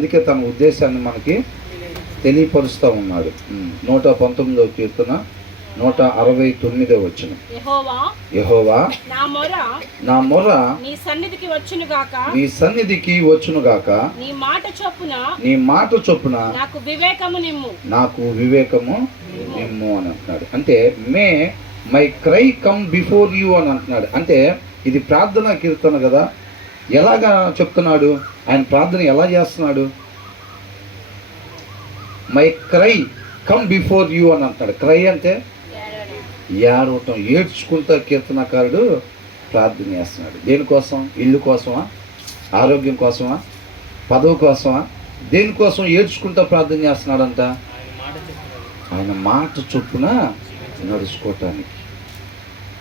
అందుకే తన ఉద్దేశాన్ని మనకి తెలియపరుస్తూ ఉన్నాడు. 119వ కీర్తన 169వ వచనం. యెహోవా నా మొర నీ సన్నిధికి వచ్చునుగాక, నీ మాట చొప్పున నాకు వివేకము నిమ్ము అని అంటున్నాడు. అంటే my cry come before you అని అంటున్నాడు. అంటే ఇది ప్రార్థనా కీర్తన కదా. ఎలాగా చెప్తున్నాడు? ఆయన ప్రార్థన ఎలా చేస్తున్నాడు? My cry come before you అని అంటున్నాడు. క్రై అంటే ఏడవటం, ఏడ్చుకుంటా కీర్తనకారుడు ప్రార్థన చేస్తున్నాడు. దేనికోసం? ఇల్లు కోసమా? ఆరోగ్యం కోసమా? పదవి కోసమా? దేనికోసం ఏడ్చుకుంటా ప్రార్థన చేస్తున్నాడంట? ఆయన మాట చొప్పున నడుచుకోవటానికి.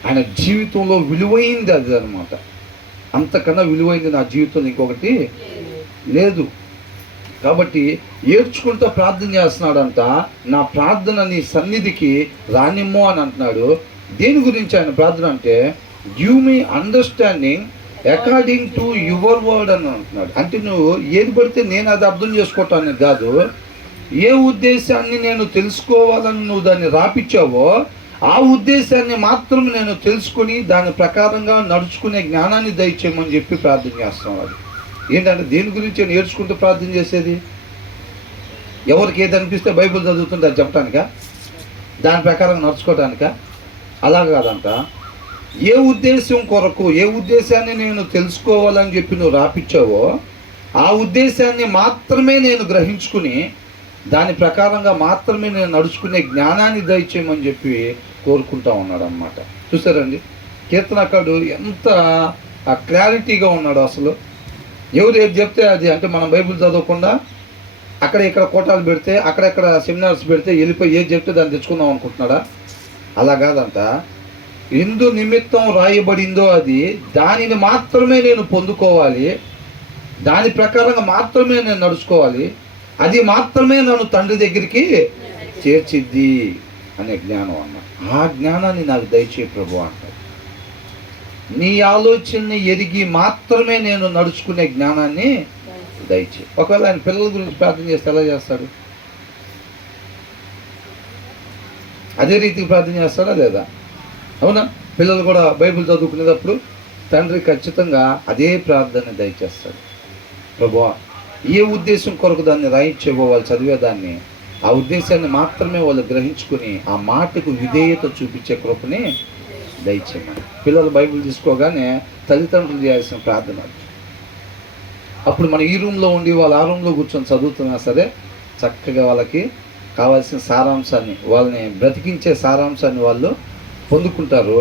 ఆయన జీవితంలో విలువైంది అది అనమాట. అంతకన్నా విలువైంది నా జీవితంలో ఇంకొకటి లేదు. కాబట్టి ఏడ్చుకుంటూ ప్రార్థన చేస్తున్నాడంట. నా ప్రార్థన నీ సన్నిధికి రానిమ్మో అని అంటున్నాడు. దేని గురించి ఆయన ప్రార్థన అంటే, give me understanding according to your word అని అంటున్నాడు. అంటే నువ్వు ఏది పడితే నేను అది అర్థం చేసుకోవటానికి కాదు, ఏ ఉద్దేశాన్ని నేను తెలుసుకోవాలని నువ్వు దాన్ని రాపిచ్చావో ఆ ఉద్దేశాన్ని మాత్రం నేను తెలుసుకుని దాని ప్రకారంగా నడుచుకునే జ్ఞానాన్ని దయచేయమని చెప్పి ప్రార్థన చేస్తున్నాడు. ఏంటంటే దేని గురించి నేర్చుకుంటూ ప్రార్థన చేసేది? ఎవరికి ఏది అనిపిస్తే బైబిల్ చదువుతుంటే అది చెప్పడానికా? దాని ప్రకారం నడుచుకోవటానికా? అలా కాదంట. ఏ ఉద్దేశం కొరకు, ఏ ఉద్దేశాన్ని నేను తెలుసుకోవాలని చెప్పి నువ్వు రాపిచ్చావో ఆ ఉద్దేశాన్ని మాత్రమే నేను గ్రహించుకుని దాని ప్రకారంగా మాత్రమే నేను నడుచుకునే జ్ఞానాన్ని దయచేయమని చెప్పి కోరుకుంటా ఉన్నాడు అన్నమాట. చూసారండి కీర్తనకారుడు ఎంత క్లారిటీగా ఉన్నాడు. అసలు ఎవరు ఏది చెప్తే అది, అంటే మనం బైబిల్ చదవకుండా అక్కడ ఇక్కడ కోటాలు పెడితే అక్కడెక్కడ సెమినార్స్ పెడితే వెళ్ళిపోయి ఏది చెప్తే దాన్ని తెచ్చుకుందాం అనుకుంటున్నాడా? అలా కాదంట. ఎందు నిమిత్తం రాయబడిందో అది దానిని మాత్రమే నేను పొందుకోవాలి, దాని ప్రకారంగా మాత్రమే నేను నడుచుకోవాలి, అది మాత్రమే నన్ను తండ్రి దగ్గరికి చేర్చిద్ది అనే జ్ఞానం అన్న. ఆ జ్ఞానాన్ని నాకు దయచేయి ప్రభు అంటారు. నీ ఆలోచనని ఎరిగి మాత్రమే నేను నడుచుకునే జ్ఞానాన్ని దయచేయి. ఒకవేళ ఆయన పిల్లల గురించి ప్రార్థన చేస్తే ఎలా చేస్తాడు? అదే రీతికి ప్రార్థన చేస్తాడా లేదా? అవునా? పిల్లలు కూడా బైబిల్ చదువుకునేటప్పుడు తండ్రి ఖచ్చితంగా అదే ప్రార్థన దయచేస్తాడు. ప్రభువా, ఏ ఉద్దేశం కొరకు దాన్ని రాయించేవో వాళ్ళు చదివేదాన్ని, ఆ ఉద్దేశాన్ని మాత్రమే వాళ్ళు గ్రహించుకుని ఆ మాటకు విధేయత చూపించే కృపని దయచేయమని. పిల్లలు బైబిల్ తీసుకోగానే తల్లిదండ్రులు చేయాల్సిన ప్రార్థన. అప్పుడు మనం ఈ రూమ్లో ఉండి వాళ్ళు ఆ రూమ్లో కూర్చొని చదువుతున్నా సరే చక్కగా వాళ్ళకి కావాల్సిన సారాంశాన్ని, వాళ్ళని బ్రతికించే సారాంశాన్ని వాళ్ళు పొందుకుంటారు.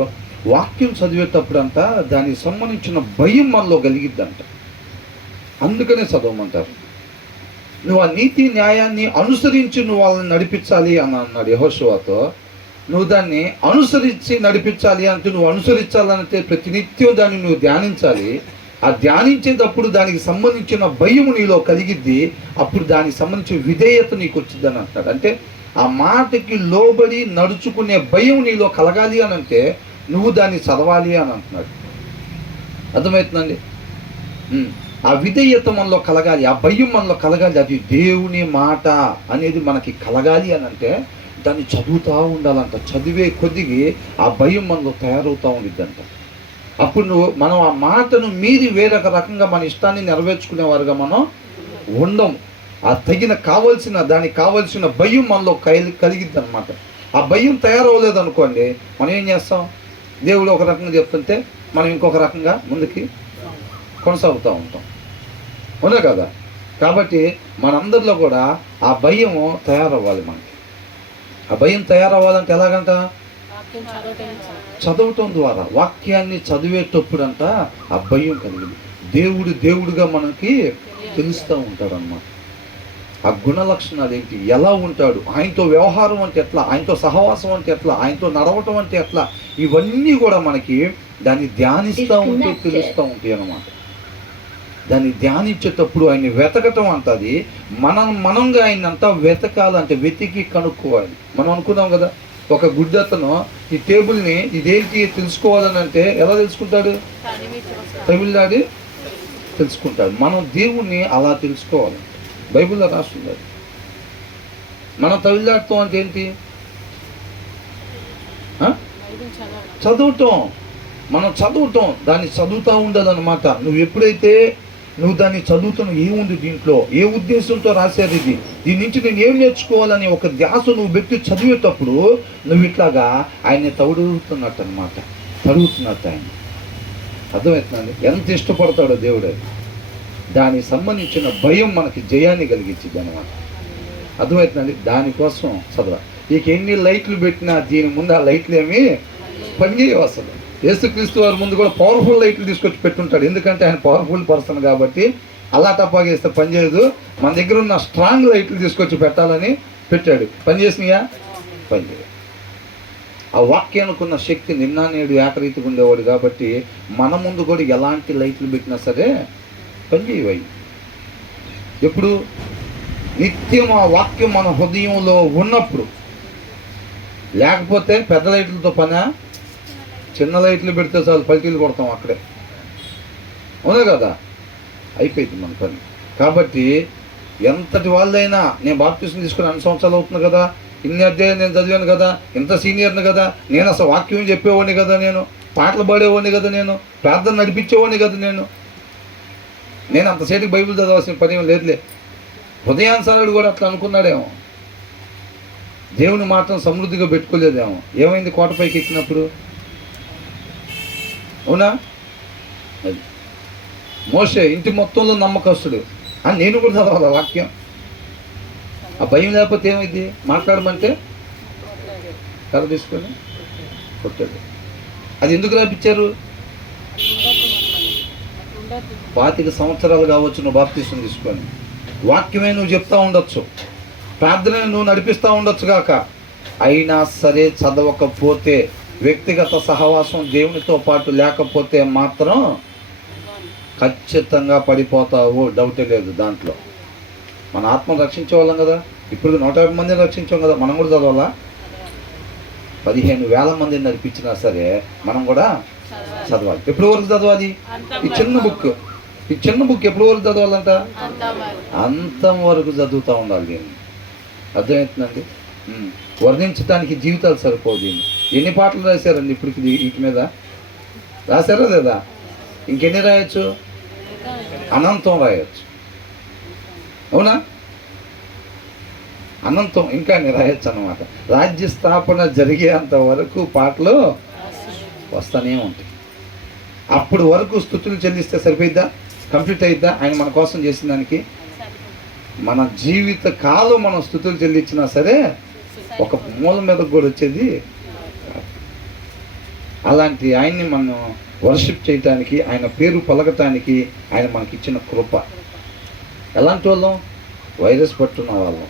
వాక్యం చదివేటప్పుడు అంట దానికి సంబంధించిన భయం మనలో కలిగిద్దంట. అందుకనే చదవమంటారు. నువ్వు ఆ నీతి న్యాయాన్ని అనుసరించి నువ్వు వాళ్ళని నడిపించాలి అని అన్నాడు యెహోషువతో. నువ్వు దాన్ని అనుసరించి నడిపించాలి అంటే నువ్వు అనుసరించాలంటే ప్రతినిత్యం దాన్ని నువ్వు ధ్యానించాలి. ఆ ధ్యానించేటప్పుడు దానికి సంబంధించిన భయం నీలో కలిగిద్ది. అప్పుడు దానికి సంబంధించిన విధేయత నీకు వచ్చిందని అంటాడు. అంటే ఆ మాటకి లోబడి నడుచుకునే భయం నీలో కలగాలి అని అంటే నువ్వు దాన్ని చదవాలి అని అంటున్నాడు. అర్థమవుతుందండి? ఆ విధేయత మనలో కలగాలి, ఆ భయం మనలో కలగాలి. అది దేవుని మాట అనేది మనకి కలగాలి అని అంటే దాన్ని చదువుతూ ఉండాలంట. చదివే కొద్దిగా ఆ భయం మనలో తయారవుతూ ఉండిద్దంట. అప్పుడు మనం ఆ మాటను మీరి వేరొక రకంగా మన ఇష్టాన్ని నెరవేర్చుకునేవారుగా మనం ఉండం. ఆ దానికి కావలసిన భయం మనలో కలిగిద్ది అనమాట. ఆ భయం తయారవలేదు అనుకోండి, మనం ఏం చేస్తాం? దేవుడు ఒక రకంగా చెప్తుంటే మనం ఇంకొక రకంగా ముందుకి కొనసాగుతూ ఉంటాం. అవునా కదా? కాబట్టి మనందరిలో కూడా ఆ భయం తయారవ్వాలి. మనకి ఆ భయం తయారవ్వాలంటే ఎలాగంట? చదవటం ద్వారా. వాక్యాన్ని చదివేటప్పుడు అంట ఆ భయం కలిగింది. దేవుడుగా మనకి తెలుస్తూ ఉంటాడు అన్నమాట. ఆ గుణ లక్షణాలు ఏంటి, ఎలా ఉంటాడు, ఆయనతో వ్యవహారం అంటే ఎట్లా, ఆయనతో సహవాసం అంటే ఎట్లా, ఆయనతో నడవటం అంటే ఎట్లా, ఇవన్నీ కూడా మనకి దాన్ని ధ్యానిస్తూ ఉంటే తెలుస్తూ ఉంటాయి అన్నమాట. దాన్ని ధ్యానించేటప్పుడు ఆయన్ని వెతకటం అంటది. మనంగా ఆయన అంతా వెతకాలంటే వెతికి కనుక్కోవాలి. మనం అనుకున్నాం కదా, ఒక గుడ్డతను ఈ టేబుల్ని ఇదేంటి తెలుసుకోవాలని అంటే ఎలా తెలుసుకుంటాడు? తమిళనాడు తెలుసుకుంటాడు. మనం దేవుణ్ణి అలా తెలుసుకోవాలి. బైబిల్లో రాస్తుంది అది. మనం తవిలాడతాం అంటే ఏంటి? చదువుతాం. మనం చదువుతాం, దాన్ని చదువుతూ ఉండాలన్నమాట. నువ్వు ఎప్పుడైతే నువ్వు దాన్ని చదువుతున్నావు, ఏముంది దీంట్లో, ఏ ఉద్దేశంతో రాశారు ఇది, దీని నుంచి నేను ఏం నేర్చుకోవాలని ఒక ధ్యాస నువ్వు పెట్టి చదివేటప్పుడు నువ్వు ఇట్లాగా ఆయన్ని తడుగుతున్నట్టు అనమాట, తడుగుతున్నట్టు ఆయన. అర్థమవుతుందండి? ఎంత ఇష్టపడతాడో దేవుడు. దానికి సంబంధించిన భయం మనకి జయాన్ని కలిగించింది అనమాట. అర్థమవుతుందండి? దానికోసం చదవ. ఇక ఎన్ని లైట్లు పెట్టినా దీని ముందు ఆ లైట్లు ఏమి పనిచేయవు అసలు. యేసుక్రీస్తు వారి ముందు కూడా పవర్ఫుల్ లైట్లు తీసుకొచ్చి పెట్టుంటాడు. ఎందుకంటే ఆయన పవర్ఫుల్ పర్సన్ కాబట్టి. అలా తప్పాగేస్తే పనిచేయదు. మన దగ్గర ఉన్న స్ట్రాంగ్ లైట్లు తీసుకొచ్చి పెట్టాలని పెట్టాడు. పనిచేసినాయా? పనిచేయదు. ఆ వాక్యానికి ఉన్న శక్తి నిన్న నేడు ఏకరీతిగా ఉండేవాడు కాబట్టి మన ముందు కూడా ఎలాంటి లైట్లు పెట్టినా సరే పనిచేయవు. ఎప్పుడు? నిత్యం ఆ వాక్యం మన హృదయంలో ఉన్నప్పుడు. లేకపోతే పెద్ద లైట్లతో పనా? చిన్న లైట్లు పెడితే చాలు, పల్టీలు కొడతాం అక్కడే. అవునా కదా? అయిపోయింది మన పని. కాబట్టి ఎంతటి వాళ్ళైనా, నేను బాప్టిజం తీసుకుని 2 సంవత్సరాలు అవుతుంది కదా, ఇన్ని అధ్యాయాలు నేను చదివాను కదా, ఇంత సీనియర్ని కదా, నేను అసలు వాక్యం చెప్పేవాడిని కదా, నేను పాటలు పాడేవాడిని కదా, నేను ప్రార్థన నడిపించేవాడిని కదా, నేను అంతసేటికి బైబిల్ చదవాల్సిన పని ఏం లేదులే. హృదయానుసారుడు కూడా అట్లా అనుకున్నాడేమో. దేవుని మాత్రం సమృద్ధిగా పెట్టుకోలేదేమో. ఏమైంది కోటపైకి ఎక్కినప్పుడు? అవునా? అది మోషే ఇంటి మొత్తంలో నమ్మకస్తుడు. నేను కూడా చదవాలి వాక్యం. ఆ భయం లేకపోతే ఏమైంది? మాట్లాడమంటే కర్ర తీసుకొని కొట్టాడు. అది ఎందుకు రాపించారు? 25 సంవత్సరాలు కావచ్చు నువ్వు బాప్తిసం తీసుకొని, వాక్యమే నువ్వు చెప్తా ఉండొచ్చు, ప్రార్థన నువ్వు నడిపిస్తూ ఉండొచ్చు కాక, అయినా సరే చదవకపోతే, వ్యక్తిగత సహవాసం దేవునితో పాటు లేకపోతే మాత్రం ఖచ్చితంగా పడిపోతావు. డౌటే లేదు దాంట్లో. మన ఆత్మను రక్షించే వాళ్ళం కదా. ఇప్పుడు 150 మందిని రక్షించాం కదా, మనం కూడా చదవాలా? 15,000 మందిని నడిపించినా సరే మనం కూడా చదవాలి. ఎప్పటి వరకు చదవాలి? ఈ చిన్న బుక్ ఎప్పటి వరకు చదవాలంట? అంతం వరకు చదువుతూ ఉండాలి దీన్ని. అర్థమవుతుందండి? వర్ణించడానికి జీవితాలు సరిపోదు. దీన్ని ఎన్ని పాటలు రాశారండి ఇప్పటికి వీటి మీద? రాశారా లేదా? ఇంకెన్ని రాయొచ్చు? అనంతం రాయొచ్చు. అవునా? అనంతం ఇంకా రాయొచ్చు అన్నమాట. రాజ్య స్థాపన జరిగేంత వరకు పాటలు వస్తూనే ఉంటాయి. అప్పుడు వరకు స్తుతులు చెల్లిస్తే సరిపోయిద్దా? కంప్లీట్ అయిద్దా? ఆయన మన కోసం చేసిన దానికి మన జీవిత కాలం మనం స్తుతులు చెల్లించినా సరే ఒక మూల మీద కూడా వచ్చేది. అలాంటి ఆయన్ని మనం వర్షిప్ చేయటానికి, ఆయన పేరు పలకటానికి ఆయన మనకి ఇచ్చిన కృప. ఎలాంటి వాళ్ళం? వైరస్ పట్టున్న వాళ్ళం.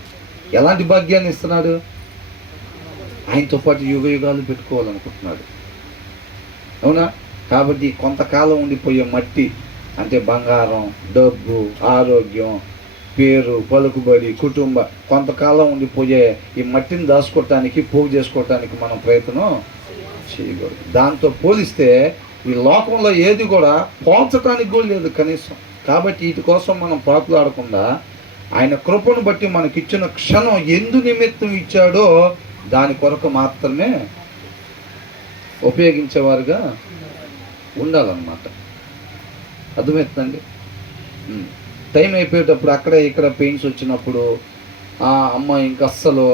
ఎలాంటి భాగ్యాన్ని ఇస్తున్నాడు? ఆయనతో పాటు యుగాలు పెట్టుకోవాలనుకుంటున్నాడు. అవునా? కాబట్టి కొంతకాలం ఉండిపోయే మట్టి అంటే బంగారం, డబ్బు, ఆరోగ్యం, పేరు, పలుకుబడి, కుటుంబ, కొంతకాలం ఉండిపోయే ఈ మట్టిని దాచుకోవటానికి, పోగు చేసుకోవటానికి మనం ప్రయత్నం చేయకూడదు. దాంతో పోలిస్తే ఈ లోకంలో ఏది కూడా పోల్చడానికి కూడా లేదు కనీసం. కాబట్టి వీటి కోసం మనం పాకులాడకుండా ఆయన కృపను బట్టి మనకిచ్చిన క్షణం ఎందు నిమిత్తం ఇచ్చాడో దాని కొరకు మాత్రమే ఉపయోగించేవారుగా ఉండాలన్నమాట. అర్థమవుతుందండి? టైం అయిపోయేటప్పుడు అక్కడ ఇక్కడ పెయిన్స్ వచ్చినప్పుడు అమ్మ ఇంకా అస్సలు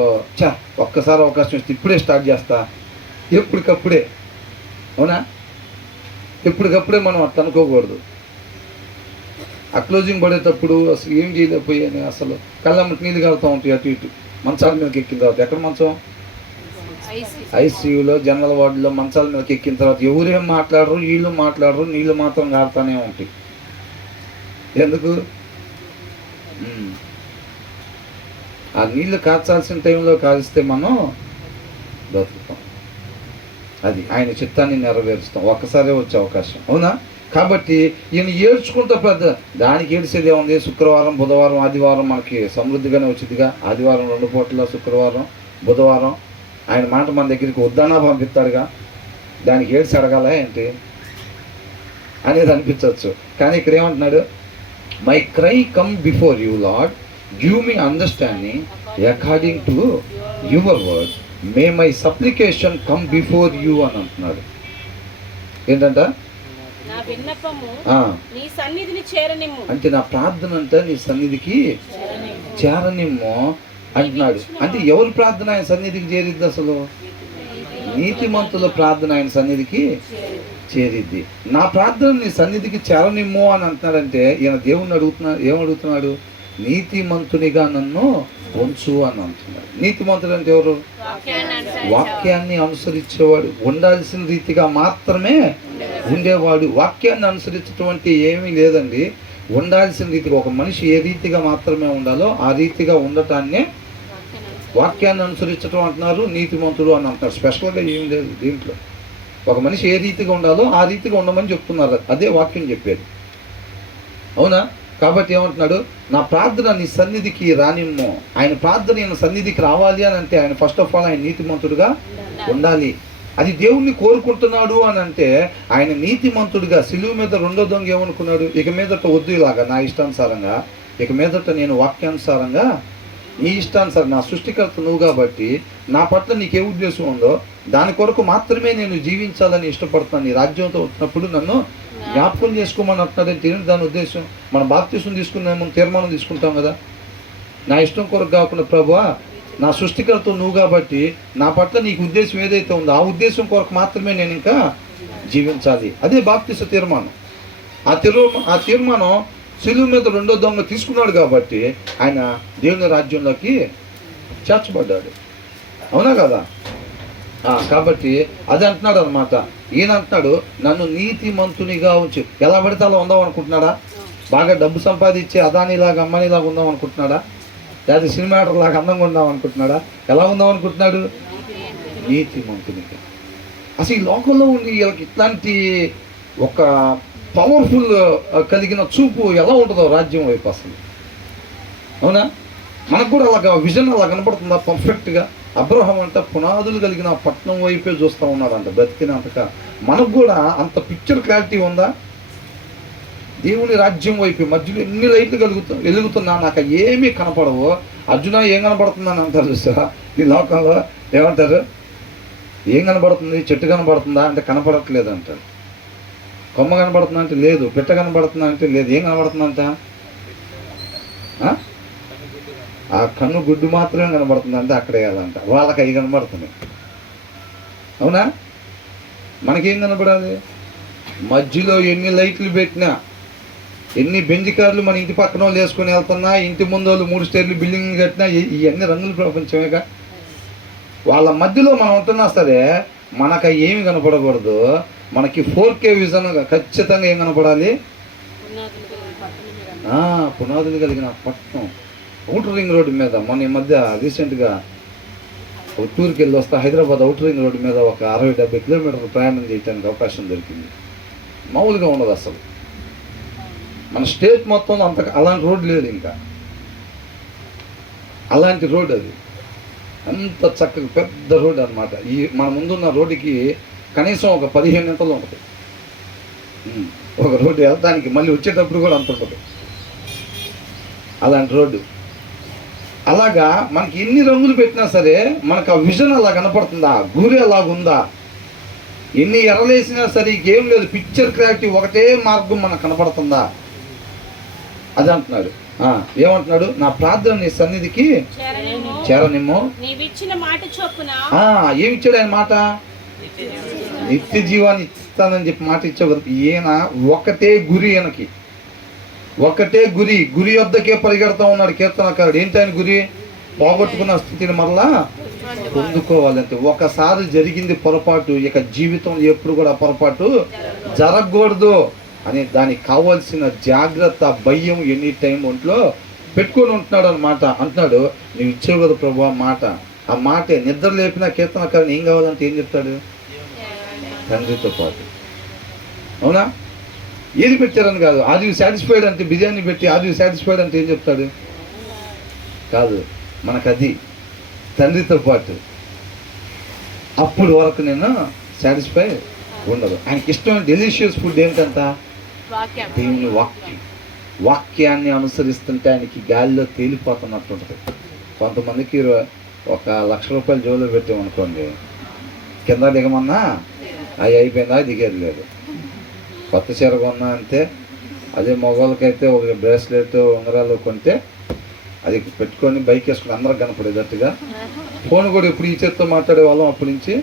ఒక్కసారి అవకాశం ఇస్తే ఇప్పుడే స్టార్ట్ చేస్తా, ఎప్పటికప్పుడే. అవునా? ఎప్పటికప్పుడే మనం అట్లా అనుకోకూడదు. ఆ క్లోజింగ్ పడేటప్పుడు అసలు ఏం చేయలేకపోయాను, అసలు కళ్ళమ్మటి నీళ్ళు కలుగుతూ ఉంటాయి అటు ఇటు. మంచాల మీదకి ఎక్కిన తర్వాత, ఎక్కడ మంచం? ఐసీయూలో, జనరల్ వార్డులో మంచాల మీదకి ఎక్కిన తర్వాత ఎవరేం మాట్లాడరు, వీళ్ళు మాట్లాడరు, నీళ్ళు మాత్రం కారుతూనే ఉంటాయి. ఎందుకు? ఆ నీళ్ళు కాచాల్సిన టైంలో కాల్స్తే మనం బ్రతుకుతాం. అది ఆయన చిత్తాన్ని నెరవేరుస్తాం. ఒక్కసారే వచ్చే అవకాశం. అవునా? కాబట్టి ఈయన ఏడ్చుకుంటా పెద్ద దానికి ఏడ్చేది ఏముంది? శుక్రవారం, బుధవారం, ఆదివారం మనకి సమృద్ధిగానే వచ్చిందిగా. ఆదివారం 2 పూటల, శుక్రవారం, బుధవారం ఆయన మాట మన దగ్గరికి వద్దన్నా పంపిస్తాడుగా. దానికి ఏడ్చి అడగాల ఏంటి అనేది అనిపించవచ్చు. కానీ ఇక్కడ ఏమంటున్నాడు? My cry come before you lord, give me understanding according to your word, May my supplication come before you అని అంటున్నాడు. ఏంటంట? నా విన్నపము ఆ, నీ సన్నిధిని చేరనిమ్ము. అంటే నా ప్రార్థన అంతా నీ సన్నిధికి చేరనిమ్ము అంటున్నాడు. అంటే ఎవరి ప్రార్థన ఆయన సన్నిధికి చేరిద్ది? అసలు నీతిమంతుల ప్రార్థన ఆయన సన్నిధికి చేరిద్ది. నా ప్రార్థన నీ సన్నిధికి చేరనిమ్ము అని అంటున్నాడంటే ఈయన దేవుణ్ణి అడుగుతున్నాడు. ఏమడుగుతున్నాడు? నీతిమంతునిగా నన్ను ఉంచు అని అంటున్నాడు. నీతిమంతుడు అంటే ఎవరు? వాక్యాన్ని అనుసరించేవాడు, ఉండాల్సిన రీతిగా మాత్రమే ఉండేవాడు. వాక్యాన్ని అనుసరించడం అంటే ఏమీ లేదండి. ఉండాల్సిన రీతిగా ఒక మనిషి ఏ రీతిగా మాత్రమే ఉండాలో ఆ రీతిగా ఉండటాన్నే వాక్యాన్ని అనుసరించడం అంటున్నారు. నీతిమంతుడు అని అంటున్నారు. స్పెషల్గా ఏం లేదు దీంట్లో. ఒక మనిషి ఏ రీతిగా ఉండాలో ఆ రీతిగా ఉండమని చెప్తున్నారు. అదే వాక్యం చెప్పేది. అవునా? కాబట్టి ఏమంటున్నాడు? నా ప్రార్థన నీ సన్నిధికి రానిమ్ము. ఆయన ప్రార్థన ఈయన సన్నిధికి రావాలి అని అంటే ఆయన ఫస్ట్ ఆఫ్ ఆల్ ఆయన నీతిమంతుడుగా ఉండాలి. అది దేవుణ్ణి కోరుకుంటున్నాడు అని అంటే ఆయన నీతిమంతుడిగా. సిలువ మీద రెండో దొంగ ఏమనుకున్నాడు? ఇక మీదట వద్దు ఇలాగా నా ఇష్టానుసారంగా, ఇక మీదట నేను వాక్యానుసారంగా నీ ఇష్టానుసారం, నా సృష్టికర్త నువ్వు కాబట్టి నా పట్ల నీకే ఉద్దేశం ఉందో దాని కొరకు మాత్రమే నేను జీవించాలని ఇష్టపడుతున్నాను. నీ రాజ్యంతో వచ్చినప్పుడు నన్ను జ్ఞాపకం చేసుకోమని అంటున్నాడంటే ఏంటి దాని ఉద్దేశం? మనం బాప్తిసం తీసుకునే ముందు తీర్మానం తీసుకుంటాం కదా, నా ఇష్టం కొరకు కాకుండా ప్రభువా నా సృష్టికర్త నువ్వు కాబట్టి నా పట్ల నీకు ఉద్దేశం ఏదైతే ఉందో ఆ ఉద్దేశం కొరకు మాత్రమే నేను ఇంకా జీవించాలి. అదే బాప్తిస తీర్మానం. ఆ తీర్మానం సిలువ మీద రెండో దొంగ తీసుకున్నాడు కాబట్టి ఆయన దేవుని రాజ్యంలోకి చేర్చబడ్డాడు. అవునా కదా? కాబట్టి అది అంటున్నాడు అనమాట. ఈయన అంటున్నాడు నన్ను నీతిమంతునిగా ఉంచు. ఎలా పడితే అలా ఉందాం అనుకుంటున్నాడా? బాగా డబ్బు సంపాదించి అదానిలాగా అమ్మానిలాగా ఉందాం అనుకుంటున్నాడా? లేదా సినిమా లాగా అందంగా ఉందాం అనుకుంటున్నాడా? ఎలా ఉందాం అనుకుంటున్నాడు? నీతిమంతునిగా. అసలు ఈ లోకంలో ఉండి వీళ్ళకి ఇట్లాంటి ఒక పవర్ఫుల్ కలిగిన చూపు ఎలా ఉంటుందో రాజ్యం వైపు అసలు. అవునా? మనకు కూడా అలాగా విజన్ అలా కనపడుతుందా పర్ఫెక్ట్గా? అబ్రహాం అంట పునాదులు కలిగిన పట్టణం వైపే చూస్తూ ఉన్నాడంట బ్రతికినంతగా. మనకు కూడా అంత పిక్చర్ క్లారిటీ ఉందా? దేవుని రాజ్యం వైపు మధ్యలో ఎన్ని లైట్లు వెలుగుతున్నా నాకు ఏమీ కనపడవు. అర్జున ఏం కనపడుతుందని అంటారు చూసారా ఈ లోకంలో? ఏమంటారు? ఏం కనపడుతుంది? చెట్టు కనపడుతుందా అంటే కనపడట్లేదు అంటారు. కొమ్మ కనపడుతుందా అంటే లేదు. పిట్ట కనపడుతుందా అంటే లేదు. ఏం కనపడుతుందంట? ఆ కన్ను గుడ్డు మాత్రమే కనబడుతుంది అంటే అక్కడ వేయాలంట. వాళ్ళకి అవి కనబడుతున్నాయి. అవునా? మనకేం కనపడాలి? మధ్యలో ఎన్ని లైట్లు పెట్టినా, ఎన్ని బెంజ్ కార్లు మన ఇంటి పక్కన వాళ్ళు వేసుకొని వెళ్తున్నా, ఇంటి ముందు వాళ్ళు 3 స్టేర్లు బిల్డింగ్ కట్టినా, ఇవన్నీ రంగుల ప్రపంచమేగా. వాళ్ళ మధ్యలో మనం ఉంటున్నా సరే మనకు ఏమి కనపడకూడదు. మనకి 4K విజన్ ఖచ్చితంగా ఏం కనపడాలి? పునాదులు కలిగిన పట్టణం. ఔటర్ రింగ్ రోడ్డు మీద మొన్న ఈ మధ్య రీసెంట్గా ఒక టూర్కి వెళ్ళి వస్తా హైదరాబాద్ ఔటర్ రింగ్ రోడ్డు మీద ఒక 60-70 కిలోమీటర్లు ప్రయాణం చేయడానికి అవకాశం దొరికింది. మామూలుగా ఉండదు అసలు. మన స్టేట్ మొత్తం అంత అలాంటి రోడ్డు లేదు. ఇంకా అలాంటి రోడ్డు అది. అంత చక్కగా పెద్ద రోడ్డు అనమాట. ఈ మన ముందున్న రోడ్డుకి కనీసం ఒక 15 గంటలు ఉంటుంది ఒక రోడ్డు వెళ్ళడానికి. మళ్ళీ వచ్చేటప్పుడు కూడా అంత ఉంటుంది అలాంటి రోడ్డు. అలాగా మనకి ఎన్ని రంగులు పెట్టినా సరే మనకు ఆ విజన్ అలా కనపడుతుందా? గురి అలాగుందా? ఎన్ని ఎర్రలేసినా సరే ఏం లేదు. పిక్చర్ క్లారిటీ ఒకటే మార్గం మనకు కనపడుతుందా? అది అంటున్నాడు. ఏమంటున్నాడు? నా ప్రార్థన నీ సన్నిధికి చేరనిమ్ము. ఏమిచ్చాడు ఆయన మాట? నిత్య జీవాన్ని ఇస్తానని చెప్పి మాట ఇచ్చావు కదా. ఈయన ఒకటే గురి, ఈయనకి ఒకటే గురి. గురి వద్దకే పరిగెడతా ఉన్నాడు కీర్తనకారుడు. ఏంటి ఆయన గురి? పోగొట్టుకున్న స్థితిని మరలా పొందుకోవాలంటే. ఒకసారి జరిగింది పొరపాటు, ఇక జీవితం ఎప్పుడు కూడా పొరపాటు జరగకూడదు అని దానికి కావాల్సిన జాగ్రత్త, భయం ఎనీ టైం ఒంట్లో పెట్టుకొని ఉంటున్నాడు అనమాట. అంటున్నాడు నువ్వు ఇచ్చేవు కదా ప్రభు మాట. ఆ మాటే నిద్ర లేపిన కీర్తనకారుని ఏం కావాలంటే ఏం చెప్తాడు? తండ్రితో పాటు. అవునా? ఏది పెట్టారని కాదు. ఆర్ యూ సాటిస్ఫైడ్ అంటే బిర్యానీ పెట్టి ఆర్ యూ సాటిస్ఫైడ్ అంటే ఏం చెప్తాడు? కాదు, మనకు అది తండ్రితో పాటు. అప్పుడు వరకు నేను సాటిస్ఫై ఉండదు. ఆయనకి ఇష్టమైన డెలిషియస్ ఫుడ్ ఏంటంట? దేవుని వాక్యం. వాక్యాన్ని అనుసరిస్తుంటే ఆయనకి గాలిలో తేలిపోతున్నట్టు ఉంటుంది. కొంతమందికి 1,00,000 రూపాయలు జోలో పెట్టామనుకోండి, కింద దిగమన్నా అవి అయిపోయిందా దిగేది లేదు. కొత్త చీర కొన్నా అంతే. అదే మగవాళ్ళకైతే ఒక బ్రేస్లెట్ ఉంగరాలు కొంటే అది పెట్టుకొని బైక్ వేసుకుని అందరికి కనపడేటట్టుగా, ఫోన్ కూడా ఇప్పుడు ఈ చేతితో మాట్లాడే వాళ్ళం, అప్పటి నుంచి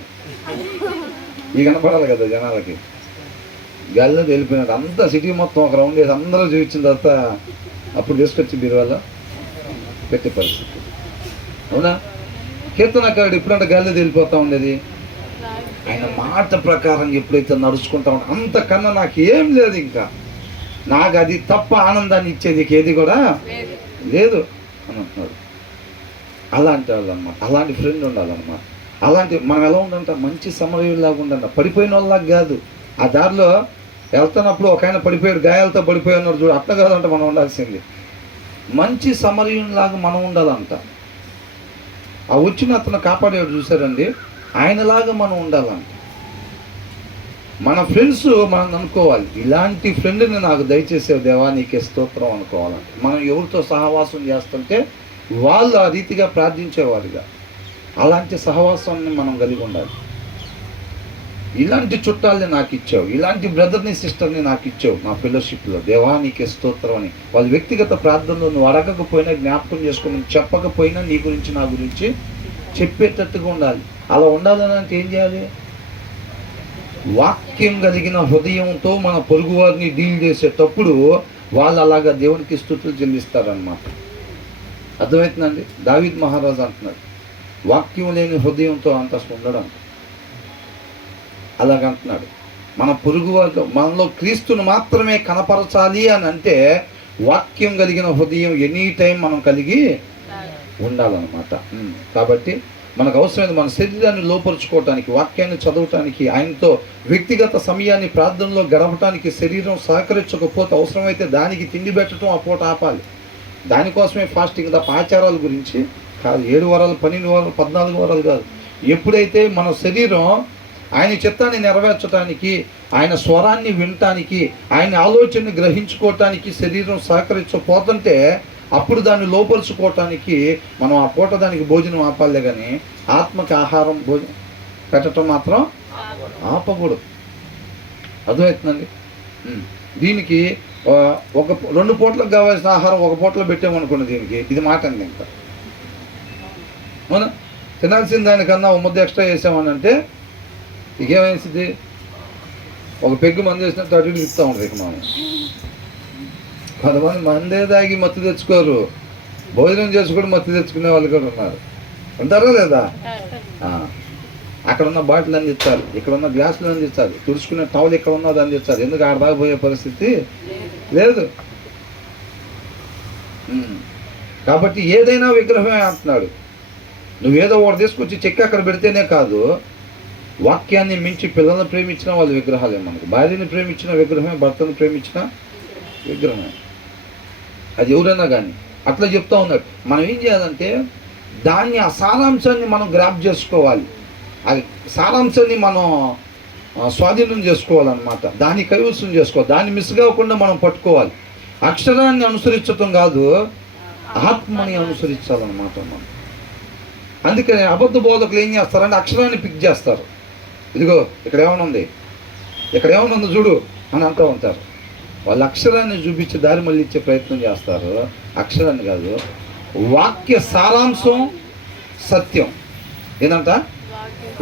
ఈ కనపడాలి కదా జనాలకి. గాలిలో వెళ్ళిపోయినాడు అంతా సిటీ మొత్తం ఒక రౌండ్ వేసి అందరూ చూపించిన తర్వాత అప్పుడు తీసుకొచ్చి బీరువాలో పెట్టే పరిస్థితి. అవునా? కీర్తనకారుడు ఎప్పుడంటే గాలిలో వెళ్ళిపోతా ఉండేది. ఆయన మాట ప్రకారం ఎప్పుడైతే నడుచుకుంటా ఉంటా, అంతకన్నా నాకు ఏం లేదు, ఇంకా నాకు అది తప్ప ఆనందాన్ని ఇచ్చేది ఏది కూడా లేదు అని అంటున్నాడు. అలాంటి వాళ్ళు అన్నమాట, అలాంటి ఫ్రెండ్ ఉండాలన్నమాట. అలాంటి మనం ఎలా ఉండంట, మంచి సమరయుల్లాగా ఉండంట, పడిపోయిన వాళ్ళలాగా కాదు. ఆ దారిలో వెళ్తున్నప్పుడు ఒక ఆయన పడిపోయాడు, గాయాలతో పడిపోయి ఉన్నాడు చూడు, అట్లా కాదంట మనం ఉండాల్సింది. మంచి సమరయుల్లాగా మనం ఉండాలంట. ఆ వచ్చిన అతను కాపాడేవాడు చూసారండి, ఆయనలాగా మనం ఉండాలంట. మన ఫ్రెండ్స్ మనం అనుకోవాలి, ఇలాంటి ఫ్రెండ్ని నాకు దయచేసే దేవా నీకే స్తోత్రం అనుకోవాలంట. మనం ఎవరితో సహవాసం చేస్తుంటే వాళ్ళు ఆ రీతిగా ప్రార్థించేవారుగా, అలాంటి సహవాసాన్ని మనం కలిగి ఉండాలి. ఇలాంటి చుట్టాలని నాకు ఇచ్చావు, ఇలాంటి బ్రదర్ని సిస్టర్ని నాకు ఇచ్చావు నా ఫెలోషిప్లో, దేవా నీకే స్తోత్రం అని వాళ్ళ వ్యక్తిగత ప్రార్థనలో నువ్వు అడగకపోయినా, జ్ఞాపకం చేసుకుని చెప్పకపోయినా నీ గురించి నా గురించి చెప్పేటట్టుగా ఉండాలి. అలా ఉండాలని అంటే ఏం చేయాలి? వాక్యం కలిగిన హృదయంతో మన పొరుగు వారిని డీల్ చేసేటప్పుడు వాళ్ళు అలాగా దేవునికి స్తుతులు చెల్లిస్తారనమాట. అర్థమవుతుందండి? దావీద్ మహారాజు అంటున్నాడు, వాక్యం లేని హృదయంతో అంత ఉండడం. అలాగంటున్నాడు. మన పొరుగు వారితో మనలో క్రీస్తును మాత్రమే కనపరచాలి అని అంటే వాక్యం కలిగిన హృదయం ఎనీ టైం మనం కలిగి ఉండాలన్నమాట. కాబట్టి మనకు అవసరమైన మన శరీరాన్ని లోపరుచుకోవటానికి, వాక్యాన్ని చదవటానికి, ఆయనతో వ్యక్తిగత సమయాన్ని ప్రార్థనలో గడపటానికి శరీరం సహకరించకపోతే అవసరమైతే దానికి తిండి పెట్టడం ఆ పూట ఆపాలి. దానికోసమే ఫాస్టింగ్ తప్ప ఆచారాల గురించి కాదు. 7 వారాలు, 12 వారాలు, 14 వారాలు కాదు. ఎప్పుడైతే మన శరీరం ఆయన చిత్తాన్ని నెరవేర్చడానికి, ఆయన స్వరాన్ని వినటానికి, ఆయన ఆలోచనని గ్రహించుకోవటానికి శరీరం సహకరించకపోతుంటే అప్పుడు దాన్ని లోపరుచుకోవటానికి మనం ఆ పూట దానికి భోజనం ఆపాలే, కానీ ఆత్మకి ఆహారం భోజనం పెట్టడం మాత్రం ఆపకూడదు. అర్థమవుతుందండి? దీనికి 2 పూటలకు కావాల్సిన ఆహారం 1 పూటలో పెట్టామనుకోండి, దీనికి ఇది మాట అండి. ఇంకా మనం తినాల్సిన దానికన్నా 1 ముద్ద ఎక్స్ట్రా చేసామని అంటే ఇకేమైంది? ఒక పెగ్గు మంది వేసినట్టు అటు ఇటు ఇస్తూ ఉంటుంది. ఇక మనం కొంతమంది మందే తాగి మత్తు తెచ్చుకోరు, భోజనం చేసుకుని మత్తు తెచ్చుకునే వాళ్ళు కూడా ఉన్నారు. ఉంటారా లేదా? అక్కడ ఉన్న బాటిల్ అందించాలి, ఇక్కడ ఉన్న గ్లాసులు అందించాలి, తుడుచుకునే టవల్ ఇక్కడ ఉన్నది అందించాలి. ఎందుకు ఆడ దాకా పోయే పరిస్థితి లేదు. కాబట్టి ఏదైనా విగ్రహమే అంటున్నాడు. నువ్వేదో ఒకటి తీసుకొచ్చి చెక్కి అక్కడ పెడితేనే కాదు, వాక్యాన్ని మించి పిల్లల్ని ప్రేమించిన వాళ్ళు విగ్రహాలే. మనకు భార్యని ప్రేమించిన విగ్రహమే, భర్తను ప్రేమించిన విగ్రహమే. అది ఎవరైనా కానీ అట్లా చెప్తా ఉన్నాడు. మనం ఏం చేయాలంటే దాన్ని, ఆ సారాంశాన్ని మనం గ్రాప్ చేసుకోవాలి. ఆ సారాంశాన్ని మనం స్వాధీనం చేసుకోవాలన్నమాట. దాన్ని కైవసం చేసుకోవాలి, దాన్ని మిస్ కాకుండా మనం పట్టుకోవాలి. అక్షరాన్ని అనుసరించటం కాదు, ఆత్మని అనుసరించాలన్నమాట మనం. అందుకని అబద్ధ బోధకులు ఏం చేస్తారంటే అక్షరాన్ని పిక్ చేస్తారు. ఇదిగో ఇక్కడ ఏమైనా ఉంది, ఇక్కడ ఏమైనా ఉంది చూడు అని అంటూ ఉంటారు. వాళ్ళు అక్షరాన్ని చూపించి దారి మళ్ళీ ఇచ్చే ప్రయత్నం చేస్తారు. అక్షరాన్ని కాదు, వాక్య సారాంశం సత్యం. ఏంటంట?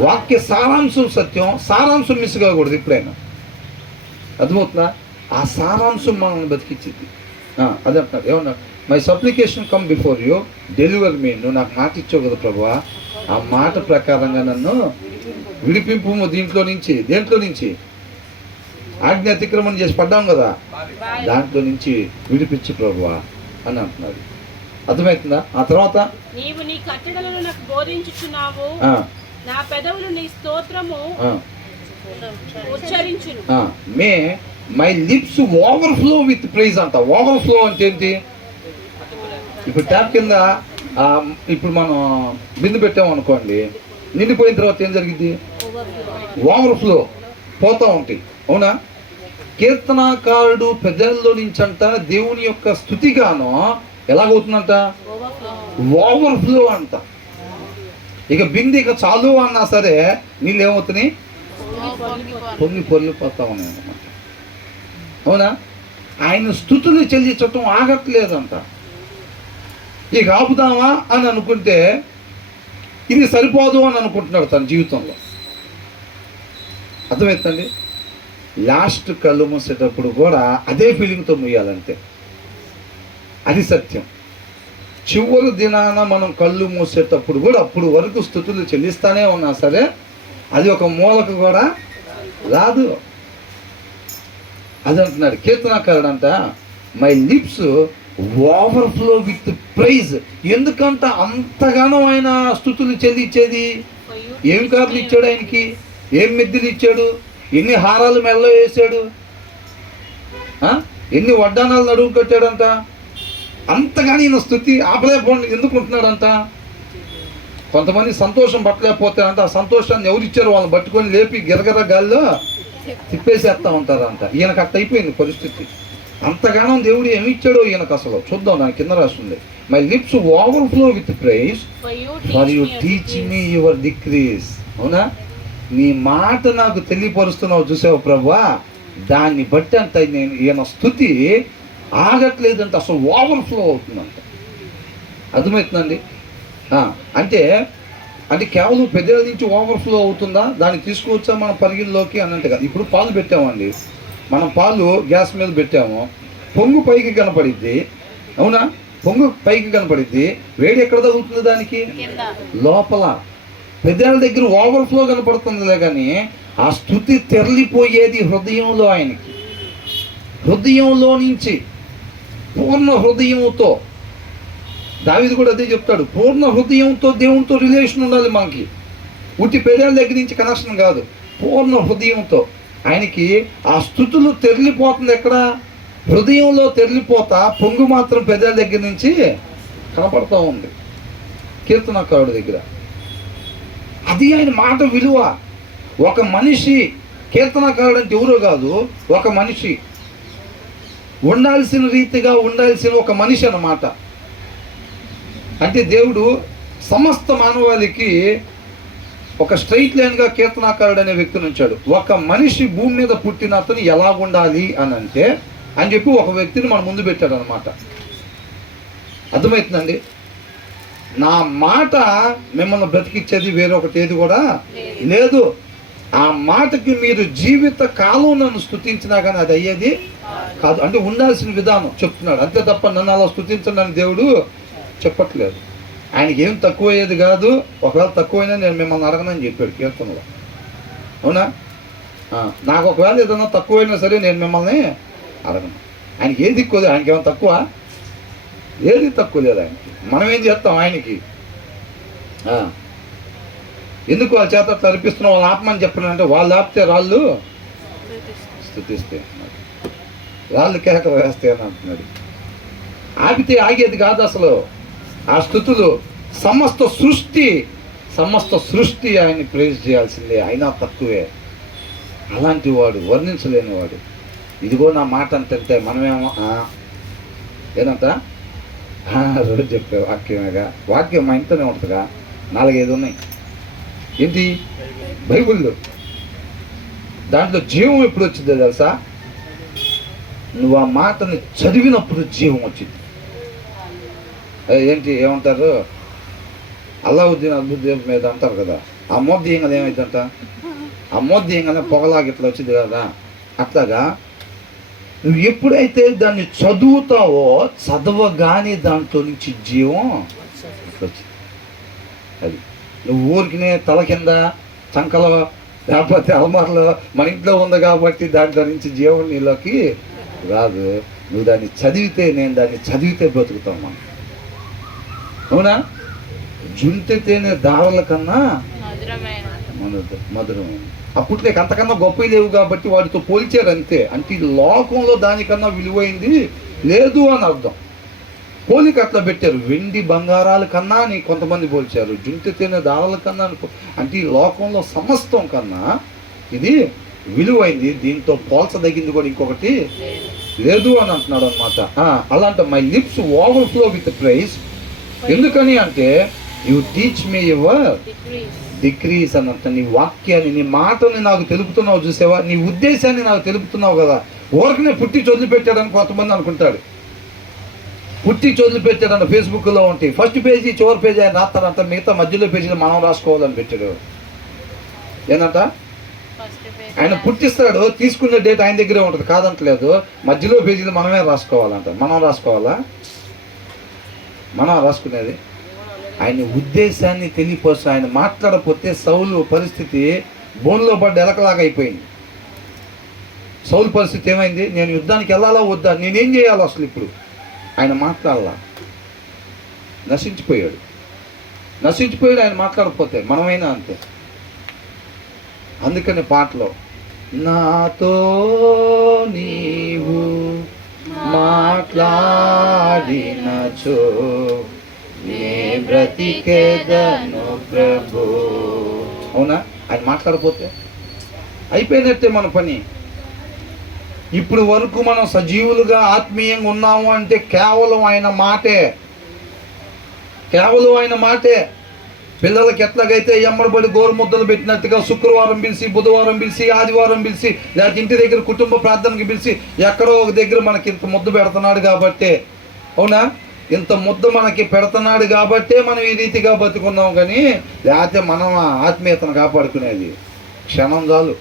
వాక్య సారాంశం సత్యం. సారాంశం మిస్ కాకూడదు ఎప్పుడైనా. అర్థమవుతుందా? ఆ సారాంశం మనల్ని బతికించింది. అదే అంటారు. ఏమన్నా, my supplication come before you, deliver me. నువ్వు నాకు మాట ఇచ్చావు కదా ప్రభువా, ఆ మాట ప్రకారంగా నన్ను విడిపింపు. దీంట్లో నుంచి, దేంట్లో నుంచి? ఆజ్ఞ అతిక్రమణ చేసి పడ్డాం కదా, దాంట్లో నుంచి విడిపించు ప్రభువా అని అంటున్నాడు. అర్థమవుతుందా? ఆ తర్వాత, నీవు నీ కట్టడలను నాకు బోధించుచున్నావు, నా పెదవులు నీ స్తోత్రము ఉచ్చరించును. May my lips overflow with praise అంట. ఓవర్ఫ్లో అంటే ఏంటి? ఇప్పుడు ట్యాప్ కింద ఇప్పుడు మనం బిందు పెట్టాము అనుకోండి, నిండిపోయిన తర్వాత ఏం జరిగింది? ఓవర్ఫ్లో పోతూ ఉంటాయి. అవునా? కీర్తనాకారుడు పెదల్లో నుంచి అంట దేవుని యొక్క స్థుతిగానం ఎలాగవుతుందంట? ఓవర్ఫ్లో అంట. ఇక బింది ఇక చాలు అన్నా సరే నీళ్ళు ఏమవుతున్నాయి? పొంగి పొర్లిపోతా ఉన్నాయి అన్నమాట. అవునా? ఆయన స్థుతులు చెల్లించటం ఆగట్లేదంట. ఇక ఆపుదామా అని అనుకుంటే ఇది సరిపోదు అని అనుకుంటున్నాడు తన జీవితంలో. అర్థమవుతుందండి? లాస్ట్ కళ్ళు మూసేటప్పుడు కూడా అదే ఫీలింగ్తో మూయాలంతే. అది సత్యం. చివరి దినాన మనం కళ్ళు మూసేటప్పుడు కూడా అప్పుడు వరకు స్థుతులు చెల్లిస్తానే ఉన్నా సరే అది ఒక మూలకు కూడా రాదు. అది అంటున్నాడు కీర్తనాకారుడు అంట, my lips overflow with praise. ఎందుకంట అంతగానో ఆయన స్థుతులు చెల్లించేది? ఏం కార్లు ఇచ్చాడు ఆయనకి? ఏం మెద్దులు ఇచ్చాడు? ఎన్ని హారాలు మెల్లో వేసాడు? ఎన్ని వడ్డానాలు నడువు కట్టాడంట? అంతగాని ఈయన స్థుతి ఆపలేకపోండి ఎందుకుంటున్నాడంట? కొంతమంది సంతోషం పట్టలేకపోతే అంట ఆ సంతోషాన్ని ఎవరిచ్చారు వాళ్ళని పట్టుకొని లేపి గిరగిర గాల్లో తిప్పేసేస్తా ఉంటారంట. ఈయనకు అట్ట అయిపోయింది పరిస్థితి. అంతగానం దేవుడు ఏమి ఇచ్చాడో ఈయనకు అసలు. చూద్దాం, దాని కింద రాస్తుంది, my lips overflow with praise for you teach me your decrees. అవునా? నీ మాట నాకు తెలియపరుస్తున్నావు చూసావు ప్రభువా, దాన్ని బట్టి అంత నేను ఈయన స్థుతి ఆగట్లేదంటే అసలు ఓవర్ఫ్లో అవుతుందంట. అర్థమవుతుందండి? అంటే అంటే కేవలం పెద్దల నుంచి ఓవర్ఫ్లో అవుతుందా? దాన్ని తీసుకువచ్చా మన పరిగిల్లోకి అన్నట్టుగా. ఇప్పుడు పాలు పెట్టామండి, మనం పాలు గ్యాస్ మీద పెట్టాము, పొంగు పైకి కనపడిద్ది. అవునా? పొంగు పైకి కనపడిద్ది, వేడి ఎక్కడ తగులుతుంది? దానికి లోపల పెద్దల దగ్గర ఓవర్ఫ్లో కనపడుతుందిలే కానీ ఆ స్థుతి తెరలిపోయేది హృదయంలో. ఆయనకి హృదయంలో నుంచి పూర్ణ హృదయంతో, దావీదు కూడా అదే చెప్తాడు, పూర్ణ హృదయంతో దేవునితో రిలేషన్ ఉండాలి మనకి. ఉట్టి పెద్దల దగ్గర నుంచి కనెక్షన్ కాదు, పూర్ణ హృదయంతో. ఆయనకి ఆ స్థుతులు తెరలిపోతుంది ఎక్కడ? హృదయంలో తెరలిపోతా, పొంగు మాత్రం పెద్దల దగ్గర నుంచి కనపడుతూ ఉంది కీర్తనాకారుడి దగ్గర. అది ఆయన మాట విలువ. ఒక మనిషి, కీర్తనాకారుడు అంటే ఎవరో కాదు, ఒక మనిషి ఉండాల్సిన రీతిగా ఉండాల్సిన ఒక మనిషి అన్నమాట. అంటే దేవుడు సమస్త మానవాళికి ఒక స్ట్రైట్ లైన్గా కీర్తనాకారుడు అనే వ్యక్తిని ఉంచాడు. ఒక మనిషి భూమి మీద పుట్టిన అతను ఎలా ఉండాలి అని అంటే అని చెప్పి ఒక వ్యక్తిని మన ముందు పెట్టాడు అనమాట. అర్థమవుతుందండి? నా మాట మిమ్మల్ని బ్రతికిచ్చేది వేరొకటి ఏది కూడా లేదు. ఆ మాటకి మీరు జీవిత కాలం నన్ను స్తుతించినా కానీ అది అయ్యేది కాదు. అంటే ఉండాల్సిన విధానం చెప్తున్నాడు అంతే తప్ప నన్ను అలా స్తుతించండి అని దేవుడు చెప్పట్లేదు. ఆయనకి ఏం తక్కువయ్యేది కాదు. ఒకవేళ తక్కువైనా నేను మిమ్మల్ని అడగనని చెప్పాడు కీర్తనలో. అవునా? నాకు ఒకవేళ ఏదన్నా తక్కువైనా సరే నేను మిమ్మల్ని అడగను. ఆయనకి ఏది దిక్కు? ఆయనకి ఏమైనా తక్కువ? ఏది తక్కువ లేదు ఆయనకి. మనం ఏం చేస్తాం ఆయనకి? ఎందుకు వాళ్ళ చేత అట్లా అనిపిస్తున్నాం? వాళ్ళు ఆపమని చెప్పినంటే వాళ్ళు ఆపితే రాళ్ళు స్తుతిస్తే, రాళ్ళు కేక వేస్తే అని అంటున్నాడు. ఆపితే ఆగేది కాదు అసలు. ఆ స్థుతులు సమస్త సృష్టి ఆయన్ని ప్రేజ్ చేయాల్సిందే, అయినా తక్కువే. అలాంటి వాడు, వర్ణించలేనివాడు. ఇదిగో నా మాట అంతే. మనమేమో ఏదంట రోజు చెప్పే వాక్యమేగా. వాక్యం మా ఇంట్లోనే ఉంటుందిగా, 4-5 ఉన్నాయి. ఏంటి? బైబిల్లో. దాంట్లో జీవం ఎప్పుడు వచ్చిందో తెలుసా? నువ్వు ఆ మాటని చదివినప్పుడు జీవం వచ్చింది. ఏంటి ఏమంటారు? అల్లావుద్దీన్ అద్భుతం మీద అంటారు కదా, ఆ మోద్దీయంగా ఏమైందంట? ఆ మోద్దీయంగానే పొగలాగా ఇట్లా వచ్చింది కదా. అట్లాగా నువ్వు ఎప్పుడైతే దాన్ని చదువుతావో చదవగానే దాంట్లో నుంచి జీవం వచ్చింది. అది నువ్వు ఊరికినే తల కింద చంకలో లేకపోతే అలమారలో మన ఇంట్లో ఉంది కాబట్టి దాంట్లో నుంచి జీవం నీలోకి రాదు. నువ్వు దాన్ని చదివితే, నేను దాన్ని చదివితే బ్రతుకుతాం మనం. అవునా? జుంటితేనే దారుల కన్నా మధురమైన. అప్పుడు నీకు అంతకన్నా గొప్పవి లేవు కాబట్టి వాటితో పోల్చారు అంతే. అంటే ఈ లోకంలో దానికన్నా విలువైంది లేదు అని అర్థం. పోలిక అట్లా పెట్టారు. వెండి బంగారాల కన్నా నీ కొంతమంది పోల్చారు, జుంటితేనే దారాల కన్నా అంటే ఈ లోకంలో సమస్తం కన్నా ఇది విలువైంది, దీంతో పోల్చదగింది కూడా ఇంకొకటి లేదు అని అంటున్నాడు అనమాట. అలాంటి my lips overflow with praise. ఎందుకని అంటే you teach me your decrees అన్నంత. నీ వాక్యాన్ని, నీ మాటని నాకు తెలుపుతున్నావు చూసావా, నీ ఉద్దేశాన్ని నాకు తెలుపుతున్నావు కదా. ఊరికనే పుట్టి చదివిపెట్టాడని కొంతమంది అనుకుంటాడు. పుట్టి చదివిపెట్టాడన్న ఫేస్బుక్లో ఉంటాయి, ఫస్ట్ పేజీ చివరి పేజీ ఆయన రాస్తాడంట, మిగతా మధ్యలో పేజీలో మనం రాసుకోవాలని పెట్టాడు. ఏంటంట, ఆయన పుట్టిస్తాడు, తీసుకునే డేట్ ఆయన దగ్గరే ఉంటుంది, కాదంటలేదు. మధ్యలో పేజీలు మనమే రాసుకోవాలంట. మనం రాసుకోవాలా? మనం రాసుకునేది ఆయన ఉద్దేశాన్ని తెలియపోవచ్చు. ఆయన మాట్లాడకపోతే సౌలు పరిస్థితి బోన్లో పడ్డ ఎలకలాగా అయిపోయింది. సౌలు పరిస్థితి ఏమైంది? నేను యుద్ధానికి వెళ్ళాలా వద్దా, నేనేం చేయాలి అసలు ఇప్పుడు? ఆయన మాట్లాడాల, నశించిపోయాడు ఆయన మాట్లాడకపోతే. మనమైనా అంతే. అందుకని పాటలో నాతో నీవు మాట్లాడినచో నే బ్రతికేదను ప్రభు. అవునా? ఆయన మాట్లాడకపోతే అయిపోయినట్టే మన పని. ఇప్పుడు వరకు మనం సజీవులుగా ఆత్మీయంగా ఉన్నాము అంటే కేవలం ఆయన మాటే, కేవలం ఆయన మాటే. పిల్లలకి ఎట్లాగైతే ఎమ్మడబడి గోరుముద్దలు పెట్టినట్టుగా శుక్రవారం పిలిచి, బుధవారం పిలిచి, ఆదివారం పిలిచి, లేకపోతే ఇంటి దగ్గర కుటుంబ ప్రార్థనకి పిలిచి ఎక్కడో ఒక దగ్గర మనకి ఇంత ముద్దు పెడుతున్నాడు కాబట్టే, అవునా, ఇంత ముద్ద మనకి పెడుతున్నాడు కాబట్టే మనం ఈ రీతిగా బతుకున్నాం. కానీ లేకపోతే మనం ఆత్మీయతను కాపాడుకునేది క్షణం చాలు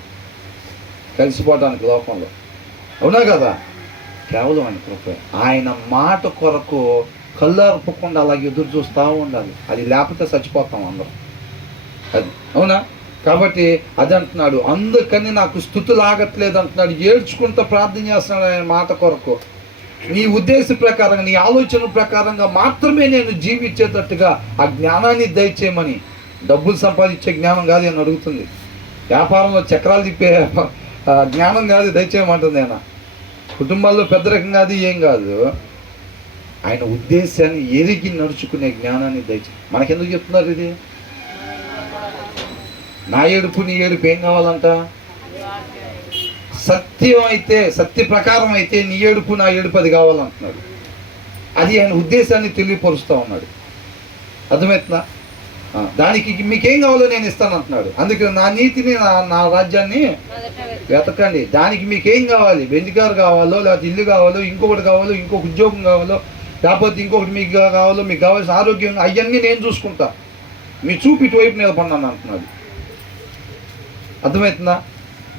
కలిసిపోవటానికి లోకంలో. అవునా కదా? కేవలం ఆయన కృప. ఆయన మాట కొరకు కళ్ళు అర్పకుండా అలాగే ఎదురు చూస్తూ ఉండాలి. అది లేకపోతే చచ్చిపోతాం అందరం. అది అవునా? కాబట్టి అది అంటున్నాడు. అందుకని నాకు స్తుతులు ఆగట్లేదు అంటున్నాడు. ఏడ్చుకుంటూ ప్రార్థన చేస్తున్నాడు ఆయన మాట కొరకు. నీ ఉద్దేశ ప్రకారంగా, నీ ఆలోచన ప్రకారంగా మాత్రమే నేను జీవించేటట్టుగా ఆ జ్ఞానాన్ని దయచేయమని. డబ్బులు సంపాదించే జ్ఞానం కాదు అని అడుగుతుంది. వ్యాపారంలో చక్రాలు తిప్పే జ్ఞానం కాదు దయచేయమంటుంది ఆయన. కుటుంబాల్లో పెద్ద రకం కాదు, ఏం కాదు. ఆయన ఉద్దేశాన్ని ఎరిగి నడుచుకునే జ్ఞానాన్ని దయచే. మనకెందుకు చెప్తున్నారు ఇది? నా ఏడుపు నీ ఏడుపు ఏం కావాలంట? సత్యం అయితే, సత్య ప్రకారం అయితే నీ ఏడుపు నా ఏడుపు అది కావాలంటున్నాడు. అది ఆయన ఉద్దేశాన్ని తెలియపరుస్తూ ఉన్నాడు. అర్థమవుతుందా? దానికి మీకేం కావాలో నేను ఇస్తాను అంటున్నాడు. అందుకని నా నీతిని, నా రాజ్యాన్ని వెతకండి. దానికి మీకేం కావాలి? వెండి కారు కావాలో, లేకపోతే ఇల్లు కావాలో, ఇంకొకటి కావాలో, ఇంకొక ఉద్యోగం కావాలో, లేకపోతే ఇంకొకటి మీకు కావాలో, మీకు కావాల్సిన ఆరోగ్యం, అవన్నీ నేను చూసుకుంటా. మీ చూపు ఇటువైపు నిలబడినాను అంటున్నాడు. అర్థమవుతుందా?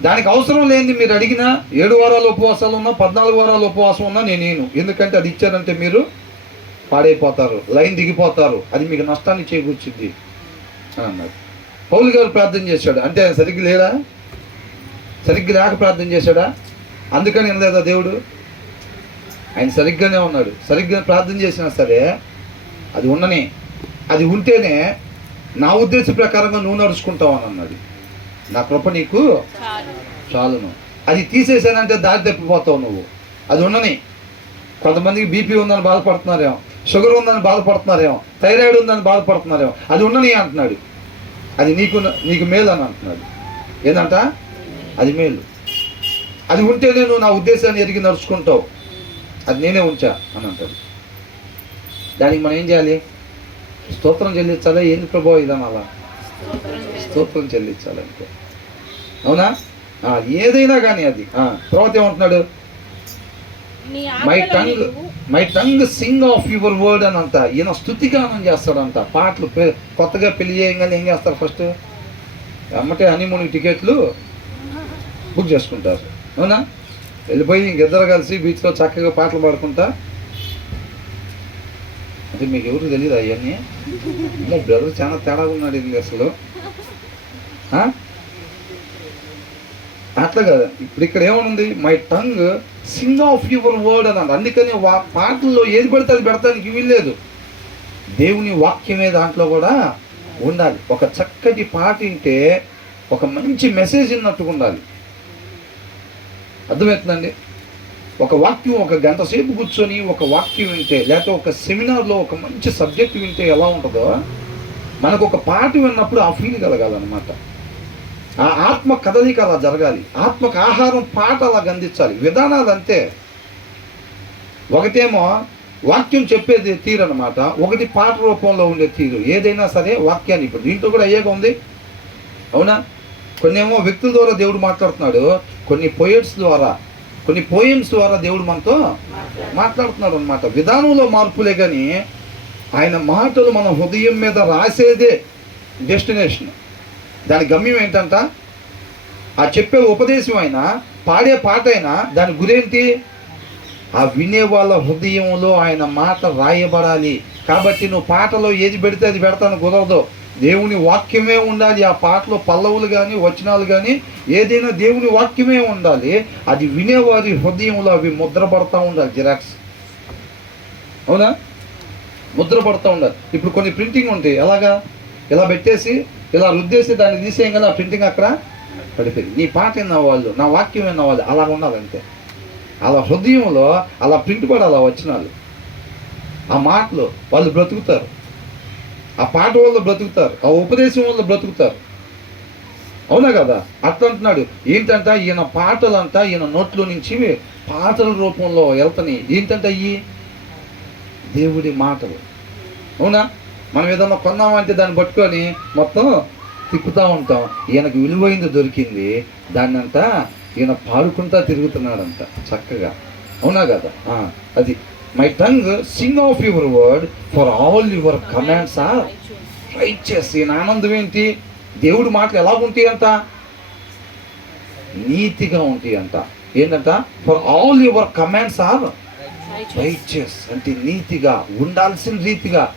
దానికి అవసరం లేనిది మీరు అడిగినా 7 వారాలు ఉపవాసాలు ఉన్నా, 14 వారాలు ఉపవాసం ఉన్నా నేను. ఎందుకంటే అది ఇచ్చారంటే మీరు పాడైపోతారు, లైన్ దిగిపోతారు, అది మీకు నష్టాన్ని చేకూర్చుద్ది అని అన్నాడు. పౌలు గారు ప్రార్థన చేశాడు అంటే ఆయన సరిగ్గా లేడా? సరిగ్గా లేక ప్రార్థన చేశాడా? అందుకని వినలేదా దేవుడు? ఆయన సరిగ్గానే ఉన్నాడు. సరిగ్గా ప్రార్థన చేసినా సరే అది ఉండని, అది ఉంటేనే నా ఉద్దేశ ప్రకారంగా నువ్వు నడుచుకుంటావు అని అన్నాడు. నా కృప నీకు చాలును. అది తీసేసానంటే దారి తప్పిపోతావు నువ్వు. అది ఉండని. కొంతమందికి బీపీ ఉందని బాధపడుతున్నారేమో, షుగర్ ఉందని బాధపడుతున్నారేమో, థైరాయిడ్ ఉందని బాధపడుతున్నారేమో, అది ఉండని అంటున్నాడు. అది నీకు మేలు అని అంటున్నాడు. ఏంటంట? అది మేలు. అది ఉంటేనే నువ్వు నా ఉద్దేశాన్ని ఎరిగి నడుచుకుంటావు. అది నేనే ఉంచా అని అంటాడు. దానికి మనం ఏం చేయాలి? స్తోత్రం చెల్లించాలా? ఏంది ప్రభావం ఇదని అలా స్తోత్రం చెల్లించాలంటే. అవునా? ఏదైనా కానీ అది. తర్వాత ఏమంటున్నాడు? My tongue sing of your word అని అంట. ఈయన స్తుతిగానం చేస్తాడంట. పాటలు కొత్తగా పెళ్లి చేయగానే ఏం చేస్తారు? ఫస్ట్ అమ్మటే హనీమూన్ టికెట్లు బుక్ చేసుకుంటారు. అవునా? వెళ్ళిపోయి ఇంకిద్దరు కలిసి బీచ్లో చక్కగా పాటలు పాడుకుంటా. అంటే మీకు ఎవరికి తెలియదు అవన్నీ? బ్రదర్ చాలా తేడా ఉన్నాడు ఇది అసలు. అట్లా కదా. ఇప్పుడు ఇక్కడ ఏమనుంది? My tongue sing of your word అని. అందుకని పాటల్లో ఏది పడితే అది పెడతానికి వీల్లేదు. దేవుని వాక్యమే దాంట్లో కూడా ఉండాలి. ఒక చక్కటి పాట వింటే ఒక మంచి మెసేజ్ ఉన్నట్టుగా ఉండాలి. అర్థమవుతుందండి? ఒక వాక్యం ఒక గంట సేపు కూర్చొని ఒక వాక్యం వింటే, లేకపోతే ఒక సెమినార్లో ఒక మంచి సబ్జెక్ట్ వింటే ఎలా ఉంటుందో, మనకు ఒక పాట విన్నప్పుడు ఆ ఫీల్ కలగాలన్నమాట. ఆ ఆత్మ కదలిక అలా జరగాలి, ఆత్మకు ఆహారం పాట అలా అందించాలి. విధానాలు అంతే. ఒకటేమో వాక్యం చెప్పేది తీరు అనమాట, ఒకటి పాట రూపంలో ఉండే తీరు. ఏదైనా సరే వాక్యాన్ని, ఇప్పుడు దీంట్లో కూడా అయ్యేగా ఉంది, అవునా? కొన్ని ఏమో వ్యక్తుల ద్వారా దేవుడు మాట్లాడుతున్నాడు, కొన్ని పోయిట్స్ ద్వారా, కొన్ని పోయిమ్స్ ద్వారా దేవుడు మనతో మాట్లాడుతున్నాడు అనమాట. విధానంలో మార్పులే కానీ ఆయన మాటలు మన హృదయం మీద రాసేదే డెస్టినేషన్. దాని గమ్యం ఏంటంట? ఆ చెప్పే ఉపదేశం అయినా, పాడే పాట అయినా దాని గురేంటి? ఆ వినే వాళ్ళ హృదయంలో ఆయన మాట రాయబడాలి. కాబట్టి నువ్వు పాటలో ఏది పెడితే అది పెడతాను కుదరదు. దేవుని వాక్యమే ఉండాలి. ఆ పాటలో పల్లవులు కానీ వచనాలు కానీ ఏదైనా దేవుని వాక్యమే ఉండాలి. అది వినేవారి హృదయంలో అవి ముద్రపడతా ఉండాలి, జిరాక్స్. అవునా? ముద్రపడతా ఉండాలి. ఇప్పుడు కొన్ని ప్రింటింగ్ ఉంటాయి, ఎలాగా? ఇలా పెట్టేసి ఇలా రుద్దేసి దాన్ని తీసేయం కదా, ఆ ప్రింటింగ్ అక్కడ పడిపోయింది. నీ పాట విన్న వాళ్ళు, నా వాక్యం విన్న వాళ్ళు అలా ఉండాలి అంతే. అలా హృదయంలో అలా ప్రింట్ పడాలి వచనాలు, ఆ మాటలు. వాళ్ళు బ్రతుకుతారు, ఆ పాట వల్ల బ్రతుకుతారు, ఆ ఉపదేశం వల్ల బ్రతుకుతారు. అవునా కదా? అట్లా అంటున్నాడు. ఏంటంట? ఈయన పాటలంతా ఈయన నోట్లో నుంచి పాటల రూపంలో వెళ్తాయి. ఏంటంటే అయ్యి దేవుడి మాటలు. అవునా? మనం ఏదన్నా కొన్నామంటే దాన్ని పట్టుకొని మొత్తం తిప్పుతూ ఉంటాం. ఈయనకు విలువైంది దొరికింది, దాన్ని అంతా ఈయన పాడుకుంటా తిరుగుతున్నాడంట చక్కగా. అవునా కదా? అది my tongue sing of your word for all your commands are righteous. ఈయన ఆనందం ఏంటి? దేవుడి మాటలు ఎలా ఉంటాయి అంట? నీతిగా ఉంటాయి అంట. ఏంటంట? For all your commands are righteous. అంటే నీతిగా, ఉండాల్సిన రీతిగా,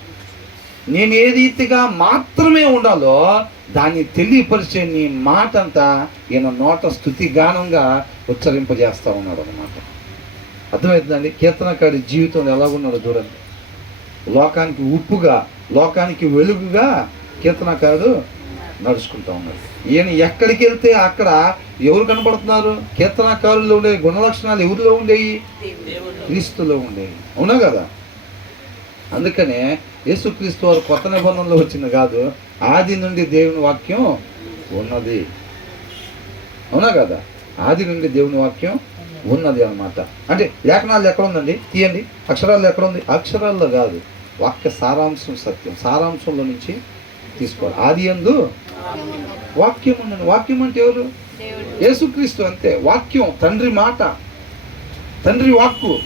నేను ఏ రీతిగా మాత్రమే ఉండాలో దాన్ని తెలియపరిచే నీ మాట అంతా ఈయన నోట స్తుతి గానంగా ఉచ్చరింపజేస్తూ ఉన్నాడు అన్నమాట. అర్థమవుతుందండి? కీర్తనకాడి జీవితంలో ఎలా ఉన్నాడో చూడండి. లోకానికి ఉప్పుగా, లోకానికి వెలుగుగా కీర్తనకాడు నడుచుకుంటూ ఉన్నాడు. ఈయన ఎక్కడికి వెళ్తే అక్కడ ఎవరు కనపడుతున్నారు? కీర్తనకారుల్లో ఉండే గుణలక్షణాలు ఎవరిలో ఉండేవి? క్రీస్తులో ఉండేవి. అవునా కదా? అందుకనే యేసుక్రీస్తు వారు కొత్త నిబంధనలో వచ్చింది కాదు, ఆది నుండి దేవుని వాక్యం ఉన్నది. అవునా కదా? ఆది నుండి దేవుని వాక్యం ఉన్నది అన్నమాట. అంటే లేఖనాలు ఎక్కడ ఉందండి? తీయండి. అక్షరాలు ఎక్కడ ఉంది? అక్షరాల్లో కాదు, వాక్య సారాంశం, సత్యం సారాంశంలో నుంచి తీసుకోవాలి. ఆది యందు వాక్యం ఉన్నది. వాక్యం అంటే ఎవరు? యేసుక్రీస్తు. అంతే. వాక్యం తండ్రి మాట, తండ్రి వాక్కు,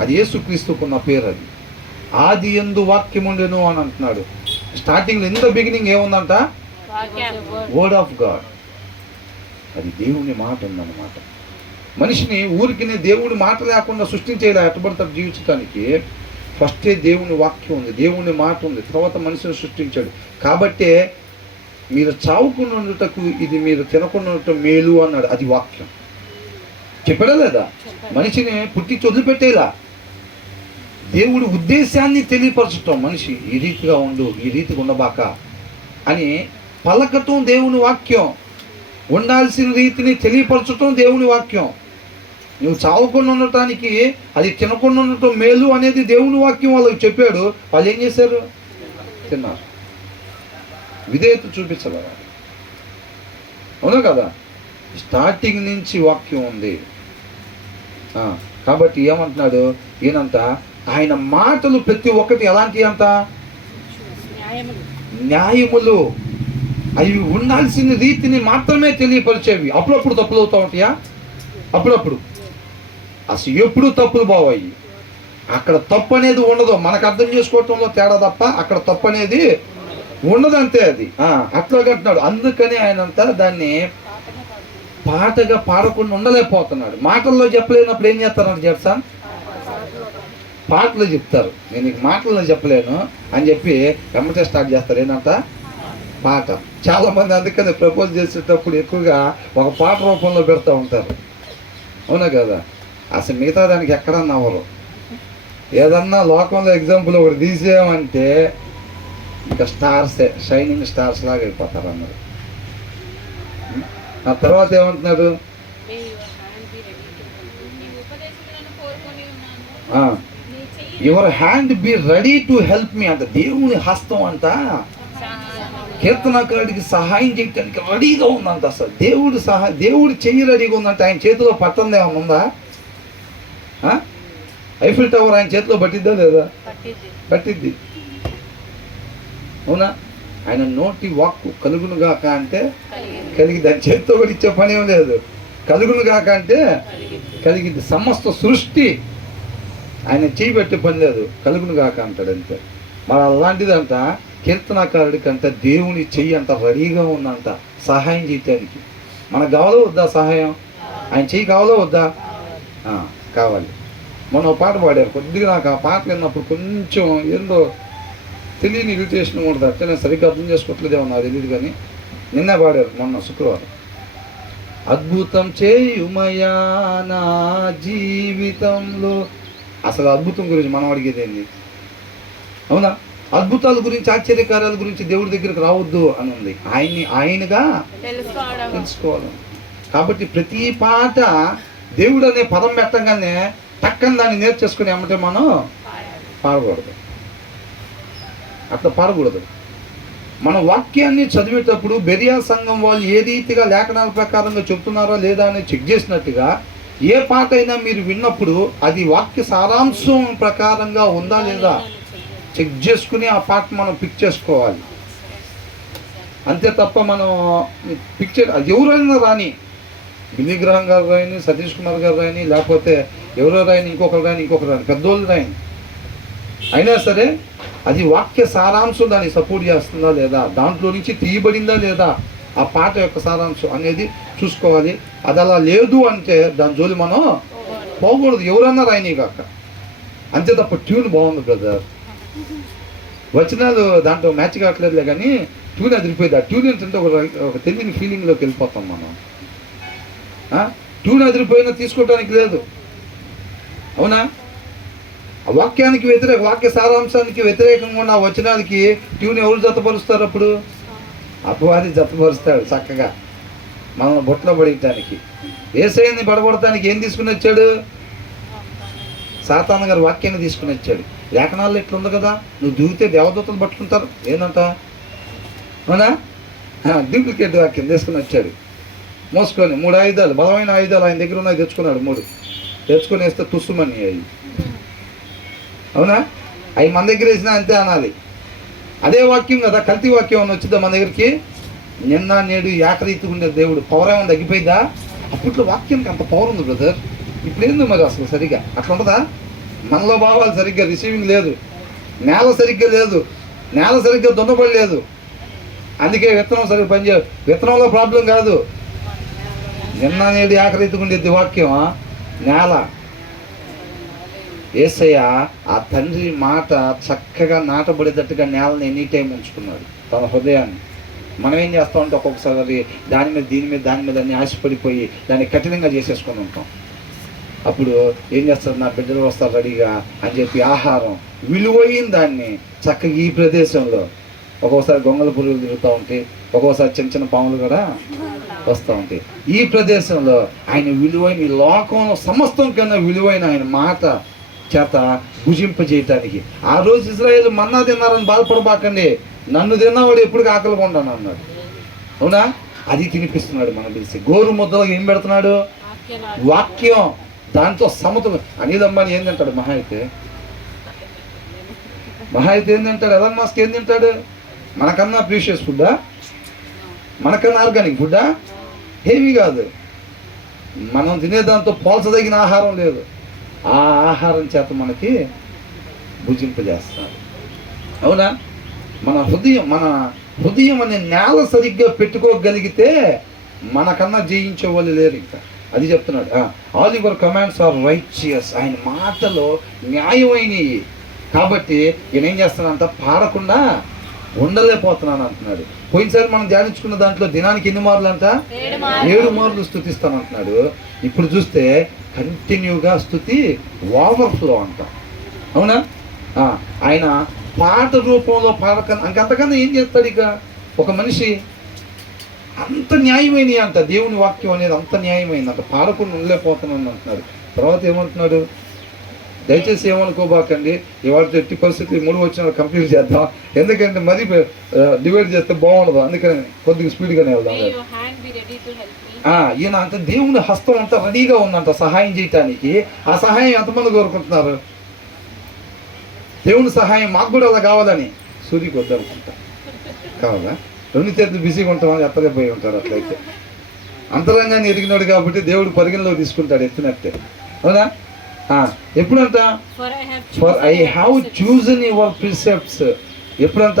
అది యేసుక్రీస్తుకున్న పేరు. అది ఆది యందు వాక్యం ఉండెను అని అంటున్నాడు. స్టార్టింగ్లో ఇన్ ద బిగినింగ్ ఏముందంట? Word of God. అది దేవుని మాట ఉందన్నమాట. మనిషిని ఊరికినే దేవుని మాట లేకుండా సృష్టించేలా ఎట్టబడతాడు జీవించడానికి. ఫస్టే దేవుని వాక్యం ఉంది, దేవుని మాట ఉంది, తర్వాత మనిషిని సృష్టించాడు. కాబట్టే మీరు చావుకుండా ఉండటకు ఇది మీరు తినకుండా ఉండటం మేలు అన్నాడు. అది వాక్యం. చెప్పడా లేదా? మనిషిని పుట్టి వదిలిపెట్టేలా దేవుడి ఉద్దేశాన్ని తెలియపరచటం. మనిషి ఈ రీతిగా ఉండు, ఈ రీతిగా ఉండబాక అని పలకటం దేవుని వాక్యం. ఉండాల్సిన రీతిని తెలియపరచటం దేవుని వాక్యం. నువ్వు చావకుండా ఉండటానికి అది తినకుండా ఉండటం మేలు అనేది దేవుని వాక్యం వాళ్ళకి చెప్పాడు. వాళ్ళు ఏం చేశారు? తిన్నారు. విధేయత చూపించాలి. అవునా కదా? స్టార్టింగ్ నుంచి వాక్యం ఉంది. కాబట్టి ఏమంటున్నాడు ఈయనంత? ఆయన మాటలు ప్రతి ఒక్కటి ఎలాంటి అంత? న్యాయములు. అవి ఉండాల్సిన రీతిని మాత్రమే తెలియపరిచేవి. అప్పుడప్పుడు తప్పులు అవుతూ ఉంటాయా? అప్పుడప్పుడు. అసలు ఎప్పుడు తప్పులు బావాయి. అక్కడ తప్పు అనేది ఉండదు. మనకు అర్థం చేసుకోవటంలో తేడా తప్ప అక్కడ తప్పు అనేది ఉండదు, అంతే. అది అట్లాగంటున్నాడు. అందుకని ఆయనంతా దాన్ని పాటగా పాడకుండా ఉండలేకపోతున్నాడు. మాటల్లో చెప్పలేనప్పుడు ఏం చేస్తారంటే చెప్తాను, పాటలు చెప్తారు. నేను నీకు మాటల్లో చెప్పలేను అని చెప్పి వెంబటే స్టార్ట్ చేస్తారు. ఏంటంట? పాట. చాలామంది అందుకని ప్రపోజ్ చేసేటప్పుడు ఎక్కువగా ఒక పాట రూపంలో పెడతా ఉంటారు. అవునా కదా? అసలు మిగతా దానికి ఎక్కడన్నా అవ్వరు. ఏదన్నా లోకంలో ఎగ్జాంపుల్ ఒకటి తీసేయమంటే ఇంకా స్టార్సే, షైనింగ్ స్టార్స్ లాగా అయిపోతారు అన్నారు. ఆ తర్వాత ఏమంటున్నాడు? Your hand be ready to help మీ అంట. దేవుని హస్తం అంట కీర్తనకారుడికి సహాయం చేయడానికి రెడీగా ఉందంట. అసలు దేవుడు చెయ్యి రెడీగా ఉందంటే ఆయన చేతిలో పట్టంది ఏమన్నా ఉందా? ఐఫిల్ టవర్ ఆయన చేతిలో పట్టిద్దా లేదా? పట్టిద్ది. అవునా? ఆయన నోటి వాక్కు కలుగునుగాక అంటే కలిగి, దాని చేతితో కూడా ఇచ్చే పని ఏం లేదు. కలుగునుగాక అంటే కలిగింది. సమస్త సృష్టి ఆయన చేయి పెట్టే పని లేదు, కలుగునుగాక అంటాడు అంతే. మరి అలాంటిదంట కీర్తనకారుడికి అంట దేవుని చెయ్యి అంట రెడీగా ఉందంట సహాయం చేయటానికి. మనకు కావాలో వద్దా సహాయం? ఆయన చెయ్యి కావాలో వద్దా? కావాలి. మొన్న ఒక పాట పాడారు. కొద్దిగా నాకు ఆ పాట విన్నప్పుడు కొంచెం ఏందో తెలియని ఇరిటేషన్ ఉంటుంది. అంటే నేను సరిగ్గా అర్థం చేసుకోవట్లేదేమో నాకు తెలియదు, కానీ నిన్నే పాడారు మొన్న శుక్రవారం. అద్భుతం చేయుమయా నా జీవితంలో. అసలు అద్భుతం గురించి మనం అడిగేది ఏంది? అవునా? అద్భుతాల గురించి, ఆశ్చర్యకార్యాల గురించి దేవుడి దగ్గరికి రావద్దు అని ఉంది. ఆయనగా తెలుసుకోవాలి. కాబట్టి ప్రతి పాట దేవుడు అనే పదం పెట్టగానే పక్కన దాన్ని నేర్చేసుకుని ఏమంటే మనం పాడకూడదు, అట్లా పాడకూడదు. మన వాక్యాన్ని చదివేటప్పుడు బెరియా సంఘం వాళ్ళు ఏ రీతిగా లేఖనాల ప్రకారంగా చెప్తున్నారో లేదా అని చెక్ చేసినట్టుగా ఏ పాట అయినా మీరు విన్నప్పుడు అది వాక్య సారాంశం ప్రకారంగా ఉందా లేదా చెక్ చేసుకుని ఆ పాట మనం పిక్ చేసుకోవాలి. అంతే తప్ప మనం పిక్ ఎవరైనా రాని, బిల్లి గ్రహం గారు రాయని, సతీష్ కుమార్ గారు రాయని, లేకపోతే ఎవరో రాయని, ఇంకొకరు రాయని, పెద్దోళ్ళు రాయని, అయినా సరే అది వాక్య సారాంశం దాన్ని సపోర్ట్ చేస్తుందా లేదా, దాంట్లో నుంచి తీయబడిందా లేదా ఆ పాట యొక్క సారాంశం అనేది చూసుకోవాలి. అది అలా లేదు అంటే దాని జోలి మనం పోకూడదు, ఎవరన్నా రాయని కాక. అంతే తప్ప ట్యూన్ బాగుంది బ్రదర్, వచనాలు దాంట్లో మ్యాచ్ కావట్లేదులే కానీ ట్యూన్ అదిరిపోయింది. ఆ ట్యూన్ ఏంటంటే ఒక తెలియని ఫీలింగ్లోకి వెళ్ళిపోతాం మనం. ట్యూన్ అదిరిపోయినా తీసుకోవటానికి లేదు. అవునా? వాక్యానికి వాక్య సారాంశానికి వ్యతిరేకంగా ఉన్న వచనాలకి ట్యూన్ ఎవరు జతపరుస్తారు? అప్పుడు అపవాది జతపరుస్తాడు చక్కగా మనల్ని బొట్లో పడేయటానికి. యేసయ్యని పడగొడటానికి ఏం తీసుకుని వచ్చాడు? సాతాను గారు వాక్యాన్ని తీసుకుని వచ్చాడు. లేఖనాల్లో ఎట్లుంది కదా, నువ్వు దూకితే దేవదూతలు పట్టుకుంటారు ఏందంట. అవునా? డూప్లికేట్ వాక్యం తీసుకుని వచ్చాడు మోసుకొని. 3 ఆయుధాలు, బలమైన ఆయుధాలు ఆయన దగ్గర ఉన్నాయి, తెచ్చుకున్నాడు. 3 తెచ్చుకొని వేస్తే తుస్సుమని అవి. అవునా? అవి మన దగ్గర వేసినా అంతే అనాలి. అదే వాక్యం కదా, కల్తీ వాక్యం అని వచ్చిద్దా మన దగ్గరికి? నిన్న నేడు ఏకరీతిగా ఉండే దేవుడు పవర్ ఏమైనా తగ్గిపోయిందా? అప్పట్లో వాక్యానికి అంత పవర్ ఉంది బ్రదర్. ఇప్పుడు ఏందో మరి అసలు సరిగ్గా అట్లా ఉంటుందా? మనలో భావాలు సరిగ్గా రిసీవింగ్ లేదు, నేల సరిగ్గా లేదు, నేల సరిగ్గా దున్నబడి లేదు. అందుకే విత్తనం సరిగ్గా పనిచేయదు. విత్తనంలో ప్రాబ్లం కాదు, నిన్న నేడు ఏకరీతిగా ఉండేది వాక్యం నేల. యేసయ్య ఆ తండ్రి మాట చక్కగా నాటబడేటట్టుగా నేలని ఎనీ టైం ఉంచుకున్నాడు తన హృదయాన్ని. మనం ఏం చేస్తామంటే ఒక్కొక్కసారి దాని మీద దాని మీద అన్ని ఆశపడిపోయి దాన్ని కఠినంగా చేసేసుకొని ఉంటాం. అప్పుడు ఏం చేస్తారు? నా బిడ్డలు వస్తారు రెడీగా అని చెప్పి ఆహారం విలువైన దాన్ని చక్కగా ఈ ప్రదేశంలో ఒక్కొక్కసారి గొంగళ పురుగులు తిరుగుతూ ఉంటాయి, ఒక్కొక్కసారి చిన్న చిన్న పాములు కూడా వస్తూ ఉంటాయి. ఈ ప్రదేశంలో ఆయన విలువైన, ఈ లోకంలో సమస్తం కన్నా విలువైన ఆయన మాట చేత భుజింపజేయటానికి. ఆ రోజు ఇజ్రాయేల్ మన్నా తిన్నారని బాధపడబాకండి, నన్ను తిన్నవాడు ఎప్పుడు ఆకలిగా ఉండను అన్నాడు. అవునా? అది తినిపిస్తున్నాడు మనం తెలిసి. గోరు ముద్దలకు ఏం పెడుతున్నాడు? వాక్యం. దాంతో సమతుల్యం. అనిల్ అంబానీ ఏం తింటాడు? మహా అయితే ఏం తింటాడు? ఎలాన్ మస్క్ ఏం తింటాడు? మనకన్నా ప్రీషియస్ ఫుడ్డా? మనకన్నా ఆర్గానిక్ ఫుడ్డా? ఏమీ కాదు. మనం తినేదాంతో పోల్చదగిన ఆహారం లేదు. ఆ ఆహారం చేత మనకి భుజింపజేస్తాడు. అవునా? మన హృదయం అనే నేల సరిగ్గా పెట్టుకోగలిగితే మనకన్నా జయించే వాళ్ళు లేరు. ఇంకా అది చెప్తున్నాడు. All your commands are righteous. ఆయన మాటలో న్యాయమైనవి. కాబట్టి ఈయన ఏం చేస్తానంట? పాడకుండా ఉండలేకపోతున్నాను అంటున్నాడు. పోయినసారి మనం ధ్యానించుకున్న దాంట్లో దినానికి ఎన్ని మార్లు అంట? 7 మార్లు స్తుతిస్తాను అంటున్నాడు. ఇప్పుడు చూస్తే కంటిన్యూగా స్తుతి ఓవర్ఫ్లో అంట. అవునా? ఆయన పాట రూపంలో అంతకన్నా ఏం చేస్తాడు? ఇక ఒక మనిషి అంత న్యాయమైనవి అంట. దేవుని వాక్యం అనేది అంత న్యాయమైంది అంట. పాడకుండా ఉండలేకపోతున్నాను అంటున్నాడు. తర్వాత ఏమంటున్నాడు? దయచేసి ఏమనుకోబాకండి, ఇవాళ ఎట్టి పరిస్థితి 3 వచనాలు కంప్లీట్ చేద్దాం, ఎందుకంటే మరీ డివైడ్ చేస్తే బాగుండదు, అందుకని కొద్దిగా స్పీడ్గానే వెళ్దాం. May your hand be ready to help me. ఈయన అంటే దేవుని హస్తం అంతా రెడీగా ఉందంట సహాయం చేయటానికి. ఆ సహాయం ఎంతమంది కోరుకుంటున్నారు? దేవుని సహాయం మాకు కూడా అలా కావాలని సూర్యకి వద్దనుకుంటా కావాలా? 2 చేతులు బిజీగా ఉంటామని ఎత్తలేపోయి ఉంటారు. అట్లయితే అంతరంగాన్ని ఎరిగినాడు కాబట్టి దేవుడు పరిగణలోకి తీసుకుంటాడు ఎత్తినట్టే, అవునా? ఎప్పుడంట? For I have chosen your precepts. ఎప్పుడంట?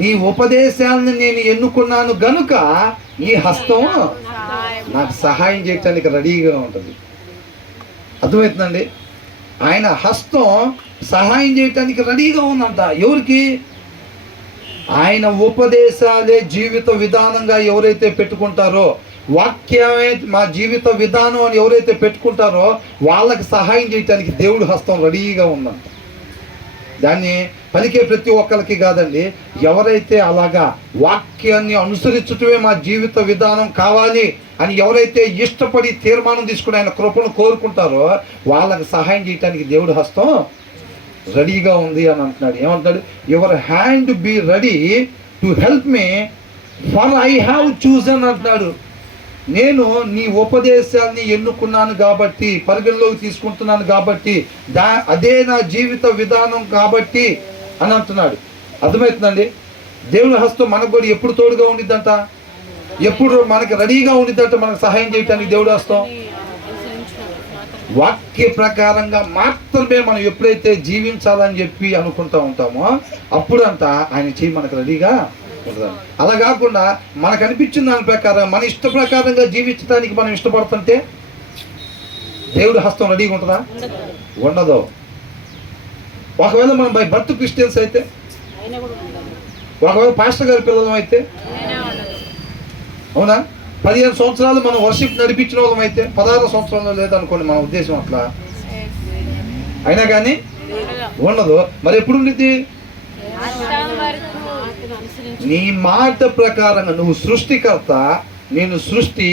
నీ ఉపదేశాలను నేను ఎన్నుకున్నాను గనుక నీ హస్తం నాకు సహాయం చేయటానికి రెడీగా ఉంటుంది. అర్థమవుతుందండి? ఆయన హస్తం సహాయం చేయటానికి రెడీగా ఉందంట. ఎవరికి? ఆయన ఉపదేశాలే జీవిత విధానంగా ఎవరైతే పెట్టుకుంటారో, వాక్యమే మా జీవిత విధానం అని ఎవరైతే పెట్టుకుంటారో వాళ్ళకి సహాయం చేయటానికి దేవుడు హస్తం రెడీగా ఉందంట. దాన్ని పలికే ప్రతి ఒక్కరికి కాదండి, ఎవరైతే అలాగా వాక్యాన్ని అనుసరించటమే మా జీవిత విధానం కావాలి అని ఎవరైతే ఇష్టపడి తీర్మానం తీసుకుని ఆయన కృపను కోరుకుంటారో వాళ్ళకి సహాయం చేయటానికి దేవుడు హస్తం రెడీగా ఉంది అని అంటున్నాడు. ఏమంటున్నాడు? Your hand be ready to help me for I have chosen అంటున్నాడు. నేను నీ ఉపదేశాన్ని ఎన్నుకున్నాను కాబట్టి, పరిగణలోకి తీసుకుంటున్నాను కాబట్టి, అదే నా జీవిత విధానం కాబట్టి అని అంటున్నాడు. అర్థమవుతుందండి? దేవుని హస్తం మనకు కూడా ఎప్పుడు తోడుగా ఉండిద్దంట, ఎప్పుడు మనకి రెడీగా ఉండిద్దంట మనకు సహాయం చేయటానికి దేవుడు హస్తం. వాక్య ప్రకారంగా మాత్రమే మనం ఎప్పుడైతే జీవించాలని చెప్పి అనుకుంటా ఉంటామో అప్పుడంట ఆయన చేయి మనకు రెడీగా ఉంటుంది. అలా కాకుండా మనకు అనిపించిన దాని ప్రకారం మన ఇష్ట ప్రకారంగా జీవించడానికి మనం ఇష్టపడుతుంటే దేవుడు హస్తం రెడీగా ఉంటుందా? ఉండదు. ఒకవేళ మనం బై బర్త్ క్రిస్టియన్స్ అయితే, ఒకవేళ పాస్టర్ గారి పిల్లలం అయితే, అవునా? 15 సంవత్సరాలు మనం వర్షిప్ నడిపించిన వాళ్ళం అయితే, 16 సంవత్సరాలు లేదనుకోండి మన ఉద్దేశం, అట్లా అయినా కానీ ఉండదు. మరి ఎప్పుడు ఉండిద్ది? నీ మాట ప్రకారంగా. నువ్వు సృష్టికర్త, నేను సృష్టి,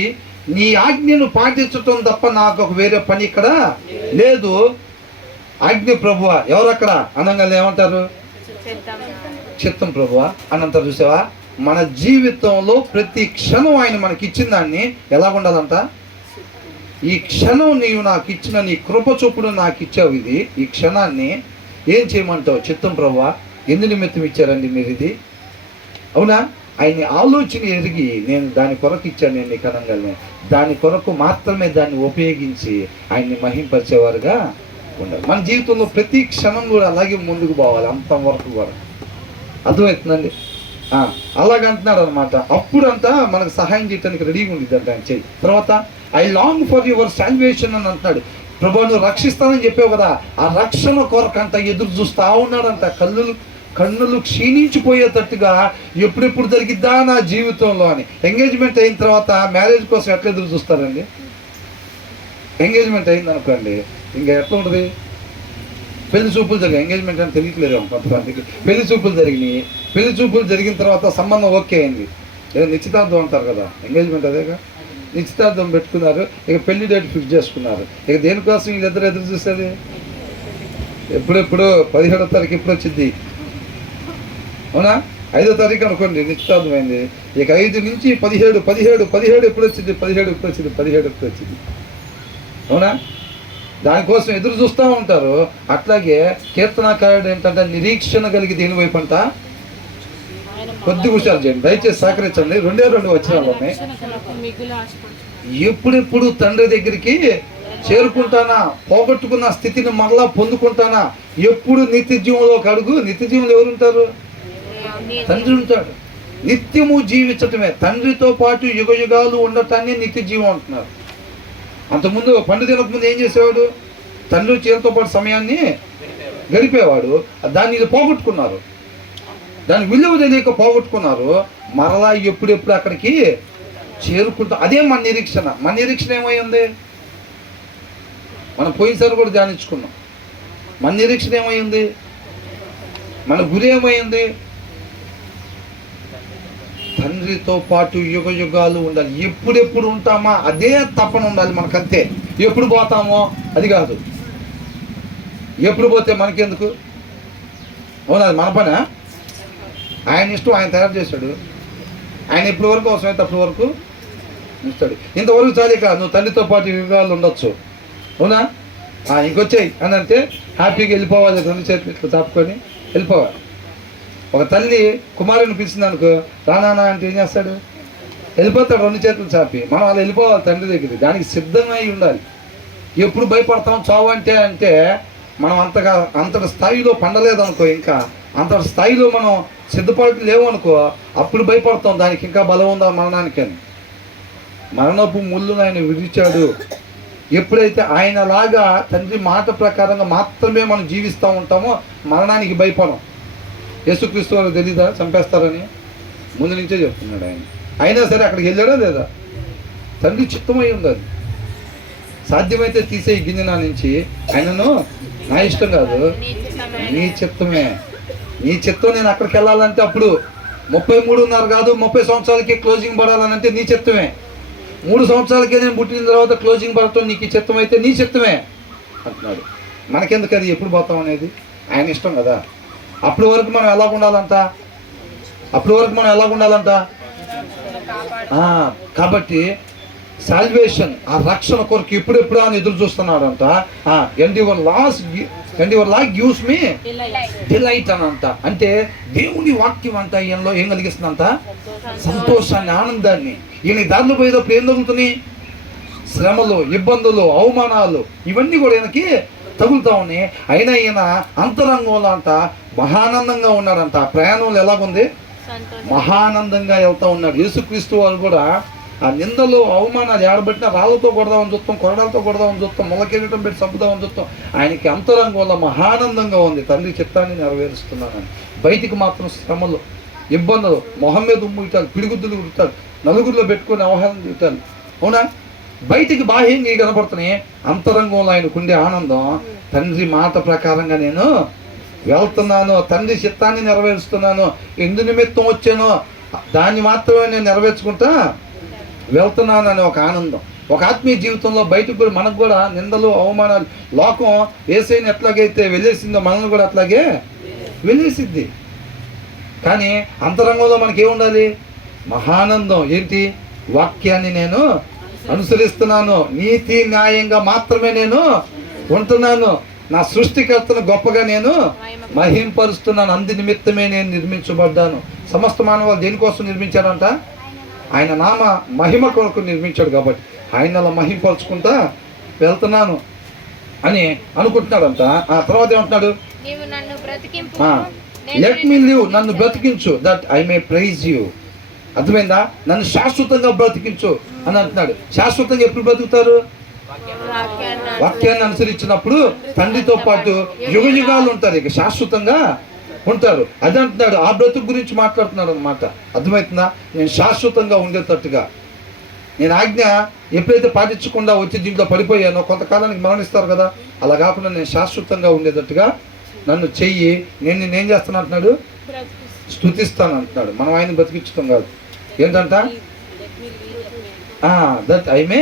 నీ ఆజ్ఞను పాటించటం తప్ప నాకు ఒక వేరే పని ఇక్కడ లేదు. ఆజ్ఞ ప్రభువా, ఎవరక్కడ అనగా ఏమంటారు? చిత్తం ప్రభువా అని అంటారు. చూసావా? మన జీవితంలో ప్రతి క్షణం ఆయన మనకి ఇచ్చిన దాన్ని ఎలా ఉండాలంట? ఈ క్షణం నీవు నాకు ఇచ్చిన నీ కృప చొప్పున నాకు ఇచ్చావు, ఇది ఈ క్షణాన్ని ఏం చేయమంటావు? చిత్తం ప్రభువా, ఎందు నిమిత్తం ఇచ్చారండి మీరు ఇది? అవునా? ఆయన ఆలోచన ఎరిగి నేను దాని కొరకు ఇచ్చాను, నేను నీకు అనగానే దాని కొరకు మాత్రమే దాన్ని ఉపయోగించి ఆయన్ని మహింపరిచేవారుగా ఉండాలి. మన జీవితంలో ప్రతి క్షణం కూడా అలాగే ముందుకు పోవాలి, అంత వరకు కూడా. అర్థమవుతుందండి? అలాగంటున్నాడు అనమాట. అప్పుడంతా మనకు సహాయం చేయడానికి రెడీగా ఉండిద్ది అంట ఆయన చెయ్యి. తర్వాత I long for your salvation అని అంటున్నాడు. ప్రభు నువ్వు రక్షిస్తానని చెప్పావు కదా, ఆ రక్షణ కొరకంట ఎదురు చూస్తా ఉన్నాడంట. కన్నులు క్షీణించిపోయేటట్టుగా ఎప్పుడెప్పుడు జరిగిద్దా నా జీవితంలో అని. ఎంగేజ్మెంట్ అయిన తర్వాత మ్యారేజ్ కోసం ఎట్లా ఎదురు చూస్తారండి? ఎంగేజ్మెంట్ అయింది అనుకోండి, ఇంకా ఎట్లా ఉంటుంది? పెళ్లి చూపులు జరిగాయి, ఎంగేజ్మెంట్ అని తెలియట్లేదు కొంతమందికి. పెళ్లి చూపులు జరిగినాయి, పెళ్లి చూపులు జరిగిన తర్వాత సంబంధం ఓకే అయింది, ఏదో నిశ్చితార్థం అంటారు కదా, ఎంగేజ్మెంట్ అదేగా. నిశ్చితార్థం పెట్టుకున్నారు, ఇక పెళ్లి డేట్ ఫిక్స్ చేసుకున్నారు. ఇక దేనికోసం వీళ్ళిద్దరు ఎదురు చూసేది? ఎప్పుడెప్పుడు 17వ తారీఖు ఎప్పుడు వచ్చింది? అవునా? 5వ తారీఖు అనుకోండి నిశ్చితార్థం అయింది, ఇక 5 నుంచి 17 ఎప్పుడు వచ్చింది? 17 ఎప్పుడు వచ్చింది? అవునా? దానికోసం ఎదురు చూస్తూ ఉంటారు. అట్లాగే కీర్తనాకారుడు ఏంటంటే నిరీక్షణ కలిగి దేని వైపు అంట? కొద్ది హుషారు చేయండి దయచేసి, సహకరించండి. 2 వచనాలు ఉన్నాయి. ఎప్పుడెప్పుడు తండ్రి దగ్గరికి చేరుకుంటానా, పోగొట్టుకున్న స్థితిని మరలా పొందుకుంటానా, ఎప్పుడు నిత్య జీవంలోకి అడుగు. నిత్య జీవంలో ఎవరుంటారు? తండ్రి ఉంటాడు. నిత్యము జీవించటమే, తండ్రితో పాటు యుగ యుగాలు ఉండటాన్ని నిత్య జీవం అంటున్నారు. అంతకుముందు పండు తినకముందు ఏం చేసేవాడు? తండ్రి చేతితో పాటు సమయాన్ని గడిపేవాడు. దాన్ని ఇది పోగొట్టుకున్నారు, దాని విలువ తెలియక పోగొట్టుకున్నారు. మరలా ఎప్పుడెప్పుడు అక్కడికి చేరుకుంటాం, అదే మన నిరీక్షణ. మన నిరీక్షణ ఏమైంది? మనం పోయినసారి కూడా ధ్యానించుకున్నాం. మన నిరీక్షణ ఏమైంది? మన గురి ఏమైంది? తండ్రితో పాటు యుగ యుగాలు ఉండాలి. ఎప్పుడెప్పుడు ఉంటామా అదే తపన ఉండాలి మనకంతే. ఎప్పుడు పోతామో అది కాదు. ఎప్పుడు పోతే మనకెందుకు? అవునా, అది మన పనా? ఆయన ఇష్టం, ఆయన తయారు చేశాడు. ఆయన ఎప్పటి వరకు అవసరమైతే అప్పటి వరకు ఇస్తాడు. ఇంతవరకు చాలే కాదు, నువ్వు తల్లితో పాటు యుగాలు ఉండొచ్చు. అవునా? ఇంకొచ్చాయి అని అంటే హ్యాపీగా వెళ్ళిపోవాలి, 2 చేతులు ఇట్లా చాపుకొని వెళ్ళిపోవాలి. ఒక తల్లి కుమారుని పిలిచింది అనుకో, రానా అంటే ఏం చేస్తాడు? వెళ్ళిపోతాడు 2 చేతులు చాపి. మనం అలా వెళ్ళిపోవాలి తండ్రి దగ్గరికి. దానికి సిద్ధమై ఉండాలి. ఎప్పుడు భయపడతాం చావు అంటే మనం అంతటి స్థాయిలో పండలేదనుకో, ఇంకా అంతటి స్థాయిలో మనం సిద్ధపాటు లేవు అనుకో, అప్పుడు భయపడతాం దానికి ఇంకా బలం ఉందా మరణానికని. మరణపు ముళ్ళును ఆయన విడిచాడు. ఎప్పుడైతే ఆయనలాగా తండ్రి మాట ప్రకారంగా మాత్రమే మనం జీవిస్తూ ఉంటామో మరణానికి భయపడం. యేసుక్రీస్తు వారు తెలీదా చంపేస్తారని? ముందు నుంచే చెప్తున్నాడు ఆయన. అయినా సరే అక్కడికి వెళ్ళాడా లేదా? తండ్రి చిత్తమై ఉంది. అది సాధ్యమైతే తీసే ఈ గిన్నె నా నుంచి, ఆయనను నా ఇష్టం కాదు నీ చిత్తమే. నీ చిత్తం నేను అక్కడికి వెళ్ళాలంటే అప్పుడు 33.5 కాదు 30 సంవత్సరాలకి క్లోజింగ్ పడాలనంటే నీ చిత్తమే. 3 సంవత్సరాలకే నేను పుట్టిన తర్వాత క్లోజింగ్ పడటం నీకు చిత్తం అయితే నీ చిత్తమే అంటున్నాడు. మనకెందుకు అది ఎప్పుడు పోతాం అనేది? ఆయన ఇష్టం కదా. అప్పటి వరకు మనం ఎలా ఉండాలంట? కాబట్టి సాల్వేషన్, ఆ రక్షణ కొరకు ఎప్పుడెప్పుడు అని ఎదురు చూస్తున్నాడంట. And your law gives me delight అని అంట. అంటే దేవుని వాక్యం అంట ఈయనలో ఏం కలిగిస్తుందంట? సంతోషాన్ని, ఆనందాన్ని. ఈయన దారిలో పోయేటప్పుడు ఏం తగులుతున్నాయి? శ్రమలు, ఇబ్బందులు, అవమానాలు ఇవన్నీ కూడా ఈయనకి తగులుతా ఉన్నాయి. అయినా ఈయన అంతరంగంలో అంట మహానందంగా ఉన్నాడంట. ప్రయాణంలో ఎలాగుంది? మహానందంగా వెళ్తా ఉన్నాడు. యేసుక్రీస్తు వారు కూడా ఆ నిందలు, అవమానాలు ఏడబెట్టినా రాళ్ళతో కొడదామని చూస్తాం, కొరడాలతో కొడదామని చూస్తాం, మొలకెళ్ళటం పెట్టి చంపుదామని చూస్తాం. ఆయనకి అంతరంగంలో మహానందంగా ఉంది. తండ్రి చిత్తాన్ని నెరవేరుస్తున్నానని. బయటికి మాత్రం శ్రమలు, ఇబ్బందులు, మొహం మీద ఉమ్ము ఇట్టాలి, పిడిగుద్దులు కుట్టాలి, నలుగురిలో పెట్టుకొని అవహారం తిట్టాలి. అవునా? బయటికి బాహ్యంగా కనపడుతున్నాయి, అంతరంగంలో ఆయనకుండే ఆనందం. తండ్రి మాట ప్రకారంగా నేను వెళ్తున్నాను, తండ్రి చిత్తాన్ని నెరవేరుస్తున్నాను, ఎందు నిమిత్తం వచ్చానో దాన్ని మాత్రమే నేను నెరవేర్చుకుంటా వెళ్తున్నాను అనే ఒక ఆనందం. ఒక ఆత్మీయ జీవితంలో బయటకు కూడా మనకు కూడా నిందలు, అవమానాలు, లోకం యేసయ్యని ఎట్లాగైతే వెళ్ళేసిందో మనల్ని కూడా అట్లాగే వెళ్ళేసిద్ది. కానీ అంతరంగంలో మనకి ఏముండాలి? మహానందం. ఏంటి? వాక్యాన్ని నేను అనుసరిస్తున్నాను, నీతి న్యాయంగా మాత్రమే నేను ఉంటున్నాను, నా సృష్టికర్తను గొప్పగా నేను మహింపరుస్తున్నాను, అందు నిమిత్తమే నేను నిర్మించబడ్డాను. సమస్త మానవాళ్ళు దేనికోసం నిర్మించారంట? ఆయన నామ మహిమ కొరకు నిర్మించాడు. కాబట్టి ఆయన మహింపరుచుకుంటా వెళ్తున్నాను అని అనుకుంటున్నాడంట. ఆ తర్వాత ఏమంటున్నాడు? లెట్ మీ లివ్, నన్ను బ్రతికించు, that I may praise you. అర్థమైందా? నన్ను శాశ్వతంగా బ్రతికించు అని అంటున్నాడు. శాశ్వతంగా ఎప్పుడు బ్రతుకుతారు? వాక్యాన్ని అనుసరించినప్పుడు తండ్రితో పాటు యుగ యుగాలు ఉంటారు, ఇక శాశ్వతంగా ఉంటారు. అది అంటున్నాడు. ఆ బ్రతుకు గురించి మాట్లాడుతున్నాడు అన్నమాట. అర్థమవుతుందా? నేను శాశ్వతంగా ఉండేటట్టుగా, నేను ఆజ్ఞ ఎప్పుడైతే పాటించకుండా వచ్చి దీంట్లో పడిపోయానో కొంతకాలానికి మరణిస్తారు కదా, అలా కాకుండా నేను శాశ్వతంగా ఉండేటట్టుగా నన్ను చెయ్యి, నేను నేనేం చేస్తాను అంటున్నాడు? స్తుతిస్తాను అంటున్నాడు. మనం ఆయన బతికించడం కాదు. ఏంటంట? That I may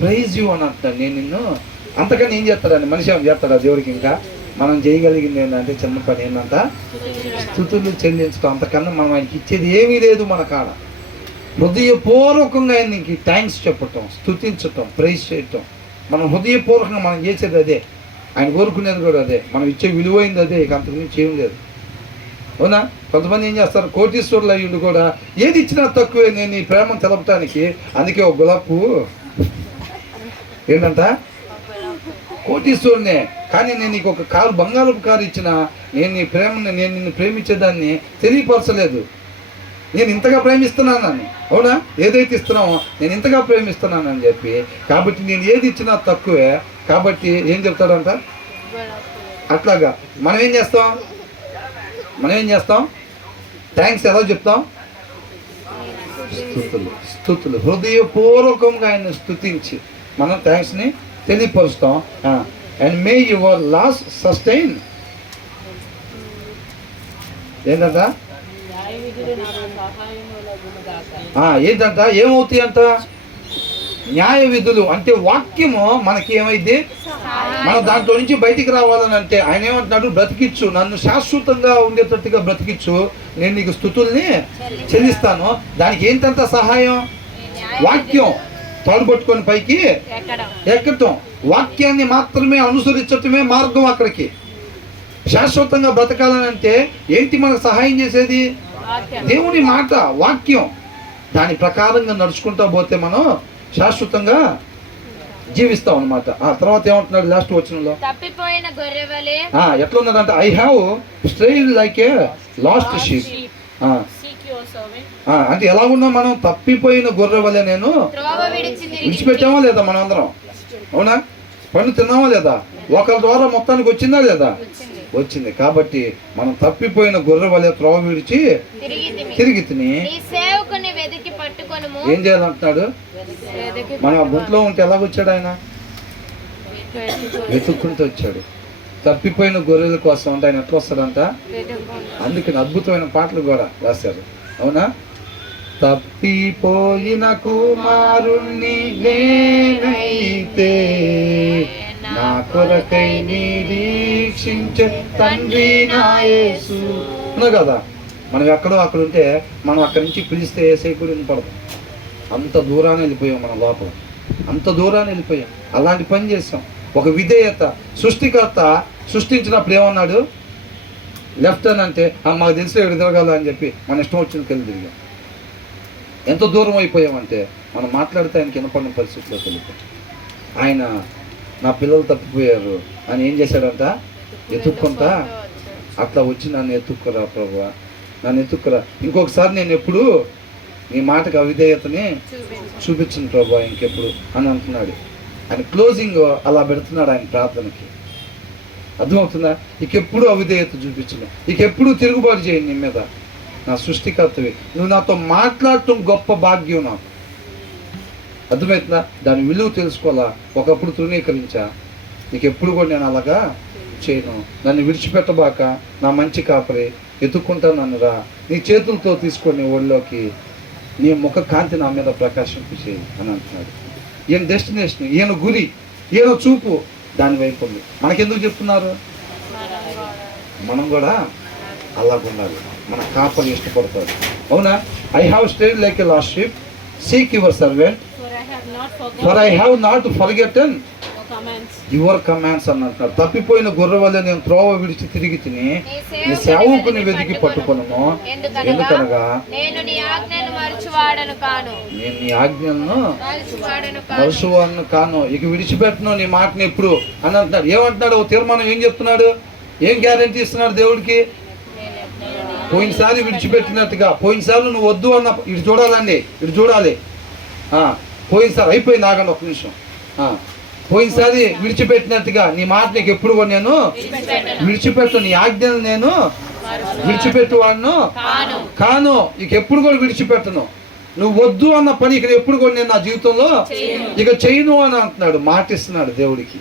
praise you అని అంటున్నాడు. నేను నిన్ను అంతకన్నా ఏం చేస్తాడని మనిషి ఏమైనా చేస్తాడా దేవుడికి? ఇంకా మనం చేయగలిగింది ఏంటంటే చిన్న పని ఏంటంట? స్తుతులు చెల్లించడం. అంతకన్నా మనం ఆయనకి ఇచ్చేది ఏమీ లేదు మన కాడ. హృదయపూర్వకంగా ఆయనకి థ్యాంక్స్ చెప్పటం, స్తుతించటం, ప్రైజ్ చేయటం. మనం హృదయపూర్వకంగా మనం చేసేది అదే. ఆయన కోరుకునేది కూడా అదే. మనం ఇచ్చే విలువైంది అదే. ఇక అంతకుమించి ఏం లేదు. అవునా? కొంతమంది ఏం చేస్తారు? కోటీశ్వరులు అయ్యుండి కూడా ఏది ఇచ్చినా తక్కువే నేను ఈ ప్రేమను తెలపటానికి. అందుకే ఒక గులాబ్ పువ్వు ఏంటంట? కోటీశ్వరునే, కానీ నేను నీకు ఒక కారు, బంగారపు కారు ఇచ్చిన నేను నీ ప్రేమను, నేను నిన్ను ప్రేమించేదాన్ని తెలియపరచలేదు. నేను ఇంతగా ప్రేమిస్తున్నానని. అవునా? ఏదైతే ఇస్తున్నామో నేను ఇంతగా ప్రేమిస్తున్నానని చెప్పి. కాబట్టి నేను ఏది ఇచ్చినా తక్కువే. కాబట్టి ఏం చెప్తాడంట? అట్లాగా మనం ఏం చేస్తాం? థ్యాంక్స్ ఎలా చెప్తాం? స్తుతులు హృదయపూర్వకంగా ఆయన స్తుతించి మనం థ్యాంక్స్ని తెలియపరుస్తాం. And may your laws sustain. ఏంటంట? ఏంటంట? ఏమవుతాయి అంట? న్యాయ విధులు అంటే వాక్యము మనకి ఏమైంది? మనం దాంట్లో నుంచి బయటికి రావాలని అంటే ఆయన ఏమంటున్నాడు, బ్రతికిచ్చు, నన్ను శాశ్వతంగా ఉండేటట్టుగా బ్రతికిచ్చు, నేను నీకు స్తుతుల్ని చెల్లిస్తాను. దానికి ఏంటంత సహాయం? వాక్యం తోడుపట్టుకొని పైకి ఎక్కటం, వాక్యాన్ని మాత్రమే అనుసరించటమే మార్గం. అక్కడికి శాశ్వతంగా బ్రతకాలని అంటే ఏంటి మనకు సహాయం చేసేది? దేవుని మాట, వాక్యం. దాని ప్రకారంగా నడుచుకుంటా పోతే మనం శాశ్వతంగా జీవిస్తాం అన్నమాట. ఆ తర్వాత ఏమంటున్నాడు లాస్ట్ వచనంలో? తప్పిపోయిన గొర్రెవలే ఎట్లున్నదంటే I have strayed like a lost sheep. అంటే ఎలా ఉన్నాం మనం? తప్పిపోయిన గొర్రె వలె నేను విడిచిపెట్టామా లేదా? మనం అందరం అవునా? పండు తిన్నామా లేదా? ఒకరి ద్వారా మొత్తానికి వచ్చిందా లేదా? వచ్చింది. కాబట్టి మనం తప్పిపోయిన గొర్రె వలె త్రోవ విడిచి తిరిగి తిని ఏం చేయాలంటున్నాడు? మనం ఆ గుంట్లో ఉంటే ఎలాగొచ్చాడు ఆయన? వెతుక్కుంటూ వచ్చాడు. తప్పిపోయిన గొర్రెల కోసం అంటే ఆయన ఎట్లా వస్తాడంట? అందుకని అద్భుతమైన పాటలు కూడా రాశారు, అవునా? తప్పిపోయిన కుమారుణ్ణి నేనైతే, నా కొరకై నిరీక్షించే తండ్రి నా యేసు. అవునా కదా? మనం ఎక్కడో అక్కడ ఉంటే మనం అక్కడి నుంచి పిలిస్తే ఏసై కూడా వినపడదు. అంత దూరాన్ని వెళ్ళిపోయాం మన లోపల, అంత దూరాన్ని వెళ్ళిపోయాం. అలాంటి పని చేసాం. ఒక విధేయత. సృష్టికర్త సృష్టించినప్పుడు ఏమన్నాడు? లెఫ్ట్ అని అంటే మాకు తెలిసి ఎక్కడ తిరగాల అని చెప్పి మన ఇష్టం వచ్చిన కెళ్ళి తిరిగాం. ఎంత దూరం అయిపోయామంటే మనం మాట్లాడితే ఆయనకి వినపడిన పరిస్థితిలోకి వెళ్ళిపోయాం. ఆయన నా పిల్లలు తప్పిపోయారు అని ఏం చేశాడంట? ఎత్తుక్కుంటా అట్లా వచ్చి నన్ను ఎత్తుక్కురా ప్రభువా, నన్ను ఎత్తుక్కురా. ఇంకొకసారి నేను ఎప్పుడు నీ మాటకు అవిధేయతని చూపించను ప్రభువా ఇంకెప్పుడు అని అంటున్నాడు. ఆయన క్లోజింగ్ అలా పెడుతున్నాడు ఆయన ప్రార్థనకి. అర్థమవుతుందా? ఇకెప్పుడు అవిధేయత చూపించను, ఇకెప్పుడు తిరుగుబాటు చేయండి నీ మీద. నా సృష్టికర్తవి, నువ్వు నాతో మాట్లాడటం గొప్ప భాగ్యం నాకు. అర్థమవుతుందా? దాని విలువ తెలుసుకోవాలా. ఒకప్పుడు తృణీకరించా, నీకెప్పుడు కూడా నేను అలాగా చేయను. నన్ను విడిచిపెట్టబాక నా మంచి కాపరి, ఎత్తుక్కుంటా నన్ను రా, నీ చేతులతో తీసుకొని ఒళ్ళోకి, నీ ముఖ కాంతి నా మీద ప్రకాశింపు చేయి అని అంటున్నాడు. ఈయన డెస్టినేషన్, ఈయన గురి, ఈయన చూపు దాని వైపు ఉంది. మనకెందుకు చెప్తున్నారు? మనం కూడా అలాగుండాలి. మన కాపరి ఇష్టపడతాడు, అవునా? I have strayed like a lost sheep, seek your servant, for I have not forgotten your commands అని అంటున్నాడు. తప్పిపోయిన గొర్రె వల్ల నేను త్రోవ విడిచి తిరిగి తిని నీ సేవకుని వెతికి పట్టుకొనుము. ఎందుకనగా నేను నీ ఆజ్ఞలను మరుచువాడను కాను, ఇక విడిచిపెట్టను నీ మాటని ఎప్పుడు అని అంటున్నాడు. ఏమంటున్నాడు? ఓ తీర్మానం ఏం చెప్తున్నాడు? ఏం గ్యారెంటీ ఇస్తున్నాడు దేవుడికి? పోయినసారి విడిచిపెట్టినట్టుగా, పోయినసారి నువ్వు వద్దు అన్న, ఇటు చూడాలండి, ఇటు చూడాలి. పోయినసారి అయిపోయింది, ఆగండి ఒక నిమిషం. పోయినసారి విడిచిపెట్టినట్టుగా నీ మాట నీకు ఎప్పుడు కూడా నేను విడిచిపెట్టు, నీ ఆజ్ఞలు నేను విడిచిపెట్టువాడును కాను, ఇక ఎప్పుడు కూడా విడిచిపెట్టను. నువ్వు వద్దు అన్న పని ఇక్కడ ఎప్పుడు కూడా నేను నా జీవితంలో ఇక చేయను అని అంటున్నాడు. మాట ఇస్తున్నాడు దేవుడికి.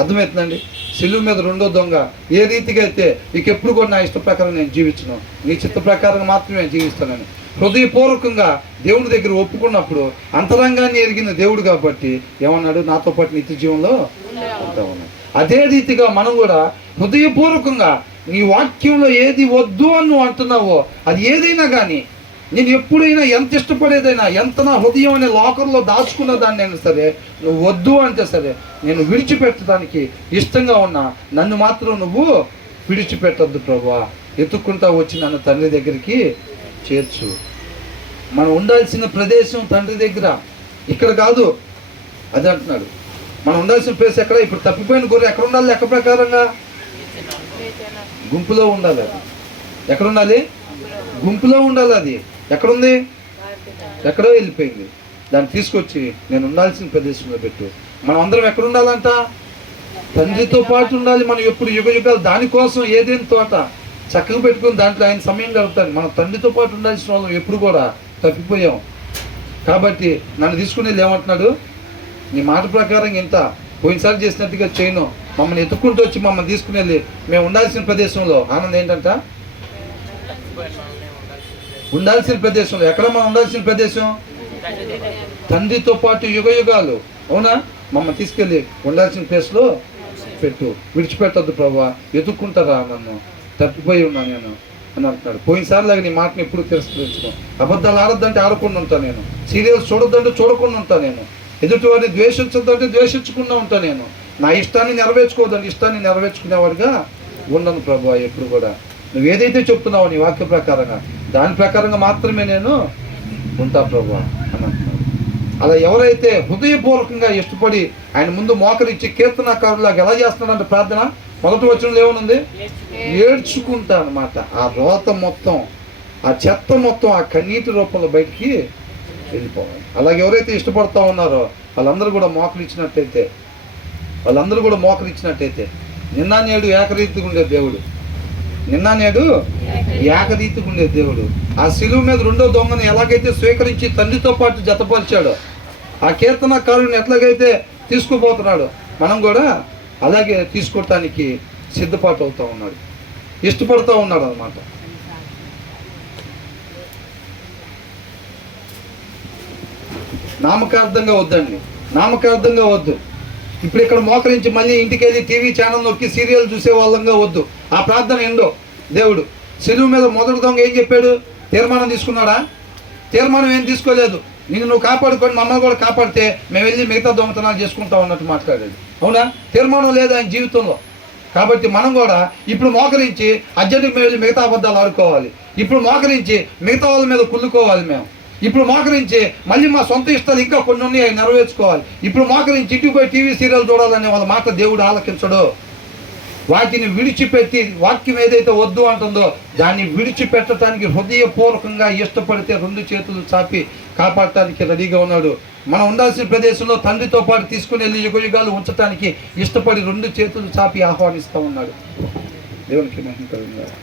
అర్థమవుతుందండి? సిలువ మీద రెండో దొంగ ఏ రీతిగా అయితే ఇక ఎప్పుడు కూడా నా ఇష్ట ప్రకారం నేను జీవించను, నీ చిత్త ప్రకారం మాత్రమే నేను జీవిస్తానని హృదయపూర్వకంగా దేవుడి దగ్గర ఒప్పుకున్నప్పుడు అంతరంగాన్ని ఎరిగిన దేవుడు కాబట్టి ఏమన్నాడు? నాతో పాటు నిత్య జీవంలో ఉంటా ఉన్నాడు. అదే రీతిగా మనం కూడా హృదయపూర్వకంగా నీ వాక్యంలో ఏది వద్దు అని నువ్వు అంటున్నావో అది ఏదైనా కానీ, నేను ఎప్పుడైనా ఎంత ఇష్టపడేదైనా, ఎంత నా హృదయం అనే లోకర్లో దాచుకున్న దాన్ని అయినా సరే, నువ్వు వద్దు అంటే సరే నేను విడిచిపెట్టడానికి ఇష్టంగా ఉన్నా, నన్ను మాత్రం నువ్వు విడిచిపెట్టద్దు ప్రభువా, ఎత్తుక్కుంటా వచ్చి నన్ను తండ్రి దగ్గరికి చేర్చు. మనం ఉండాల్సిన ప్రదేశం తండ్రి దగ్గర, ఇక్కడ కాదు. అది అంటున్నాడు. మనం ఉండాల్సిన ప్లేస్ ఎక్కడ? ఇప్పుడు తప్పిపోయిన గొర్రె ఎక్కడ ఉండాలి? లెక్క ప్రకారంగా గుంపులో ఉండాలి. అది ఎక్కడ ఉండాలి? గుంపులో ఉండాలి. అది ఎక్కడుంది? ఎక్కడో వెళ్ళిపోయింది. దాన్ని తీసుకొచ్చి నేను ఉండాల్సిన ప్రదేశంలో పెట్టు. మనం అందరం ఎక్కడ ఉండాలంట? తండ్రితో పాటు ఉండాలి. మనం ఎప్పుడు యుగ యుగాలు దానికోసం ఏదేని తోట చక్కగా పెట్టుకుని దాంట్లో ఆయన సమయం గడుపుతాను. మనం తండ్రితో పాటు ఉండాల్సిన వాళ్ళం ఎప్పుడు కూడా తప్పిపోయాం. కాబట్టి నన్ను తీసుకుని ఏమంటున్నాడు? నీ మాట ప్రకారం ఇంత పోయినసారి చేసినట్టుగా చేయను, మమ్మల్ని ఎత్తుక్కుంటూ వచ్చి మమ్మల్ని తీసుకుని వెళ్ళి మేము ఉండాల్సిన ప్రదేశంలో. ఆనందం ఏంటంట? ఉండాల్సిన ప్రదేశంలో. ఎక్కడ మనం ఉండాల్సిన ప్రదేశం? తండ్రితో పాటు యుగ యుగాలు, అవునా? మమ్మల్ని తీసుకెళ్ళి ఉండాల్సిన ప్లేస్లో పెట్టు, విడిచిపెట్టద్దు ప్రభా, ఎదుక్కుంటారా నన్ను, తప్పిపోయి ఉన్నా నేను అని అంటున్నాడు. పోయినసారిలాగా నీ మాటని ఎప్పుడు తిరస్కరించుకో. అబద్ధాలు ఆడొద్దంటే ఆడకుండా ఉంటాను నేను, సీరియల్స్ చూడొద్దంటే చూడకుండా ఉంటాను నేను, ఎదుటివారిని ద్వేషించొద్దంటే ద్వేషించకుండా ఉంటాను నేను, నా ఇష్టాన్ని నెరవేర్చుకోవద్దంటే ఇష్టాన్ని నెరవేర్చుకునేవాడిగా ఉండను ప్రభా. ఎప్పుడు కూడా నువ్వు ఏదైతే చెప్తున్నావో నీ వాక్య ప్రకారంగా దాని ప్రకారంగా మాత్రమే నేను ఉంటా ప్రభా అని అంటున్నాడు. అలా ఎవరైతే హృదయపూర్వకంగా ఇష్టపడి ఆయన ముందు మోకరించి కీర్తనాకారులాగా ఎలా చేస్తున్నాడంటే ప్రార్థన మొదటి వచనంలో ఏమనుంది? ఏడ్చుకుంటా అనమాట. ఆ రోత మొత్తం, ఆ చెత్త మొత్తం ఆ కన్నీటి రూపంలో బయటికి వెళ్ళిపోవాలి. అలాగే ఎవరైతే ఇష్టపడతా ఉన్నారో వాళ్ళందరూ కూడా మోకరిచ్చినట్టయితే నిన్న నేడు ఏకరీతిగా ఉండే దేవుడు, ఏకరీతిగా ఉండే దేవుడు ఆ శిలువ మీద రెండో దొంగను ఎలాగైతే స్వీకరించి తండ్రితో పాటు జతపరిచాడో, ఆ కీర్తనకారుని ఎట్లాగైతే తీసుకుపోతున్నాడో మనం కూడా అలాగే తీసుకోవటానికి సిద్ధపాటు అవుతూ ఉన్నాడు, ఇష్టపడుతూ ఉన్నాడు అన్నమాట. నామకార్థంగా వద్దు. ఇప్పుడు ఇక్కడ మోకరించి మళ్ళీ ఇంటికి వెళ్ళి టీవీ ఛానల్ నొక్కి సీరియల్ చూసే వాళ్ళంగా వద్దు. ఆ ప్రార్థన ఏందో దేవుడు శిలువ మీద మొదటి దొంగ ఏం చెప్పాడు? తీర్మానం తీసుకున్నాడా? తీర్మానం ఏం తీసుకోలేదు. నువ్వు కాపాడుకొని మమ్మల్ని కూడా కాపాడితే మేము వెళ్ళి మిగతా దొంగతనాలు చేసుకుంటాం అన్నట్టు మాట్లాడాడు. అవునా? తీర్మానం లేదు ఆయన జీవితంలో. కాబట్టి మనం కూడా ఇప్పుడు మోకరించి అర్జెంటుగా మేము వెళ్ళి మిగతా అబద్ధాలు ఆడుకోవాలి, ఇప్పుడు మోకరించి మిగతా వాళ్ళ మీద కుళ్ళుకోవాలి, మేము ఇప్పుడు మోకరించి మళ్ళీ మా సొంత ఇష్టాలు ఇంకా కొన్ని ఉన్నాయి అవి నెరవేర్చుకోవాలి, ఇప్పుడు మోకరించి ఇంటికి పోయి టీవీ సీరియల్ చూడాలనే వాళ్ళ మాట దేవుడు ఆలకించడు. వాటిని విడిచిపెట్టి వాక్యం ఏదైతే వద్దు అంటుందో దాన్ని విడిచిపెట్టడానికి హృదయపూర్వకంగా ఇష్టపడితే రెండు చేతులు చాపి కాపాడటానికి రెడీగా ఉన్నాడు. మనం ఉండాల్సిన ప్రదేశంలో తండ్రితో పాటు తీసుకుని వెళ్ళి యుగయుగాలు ఉంచడానికి ఇష్టపడి రెండు చేతులు చాపి ఆహ్వానిస్తూ ఉన్నాడు. దేవునికి మహిమ కలుగును గాక.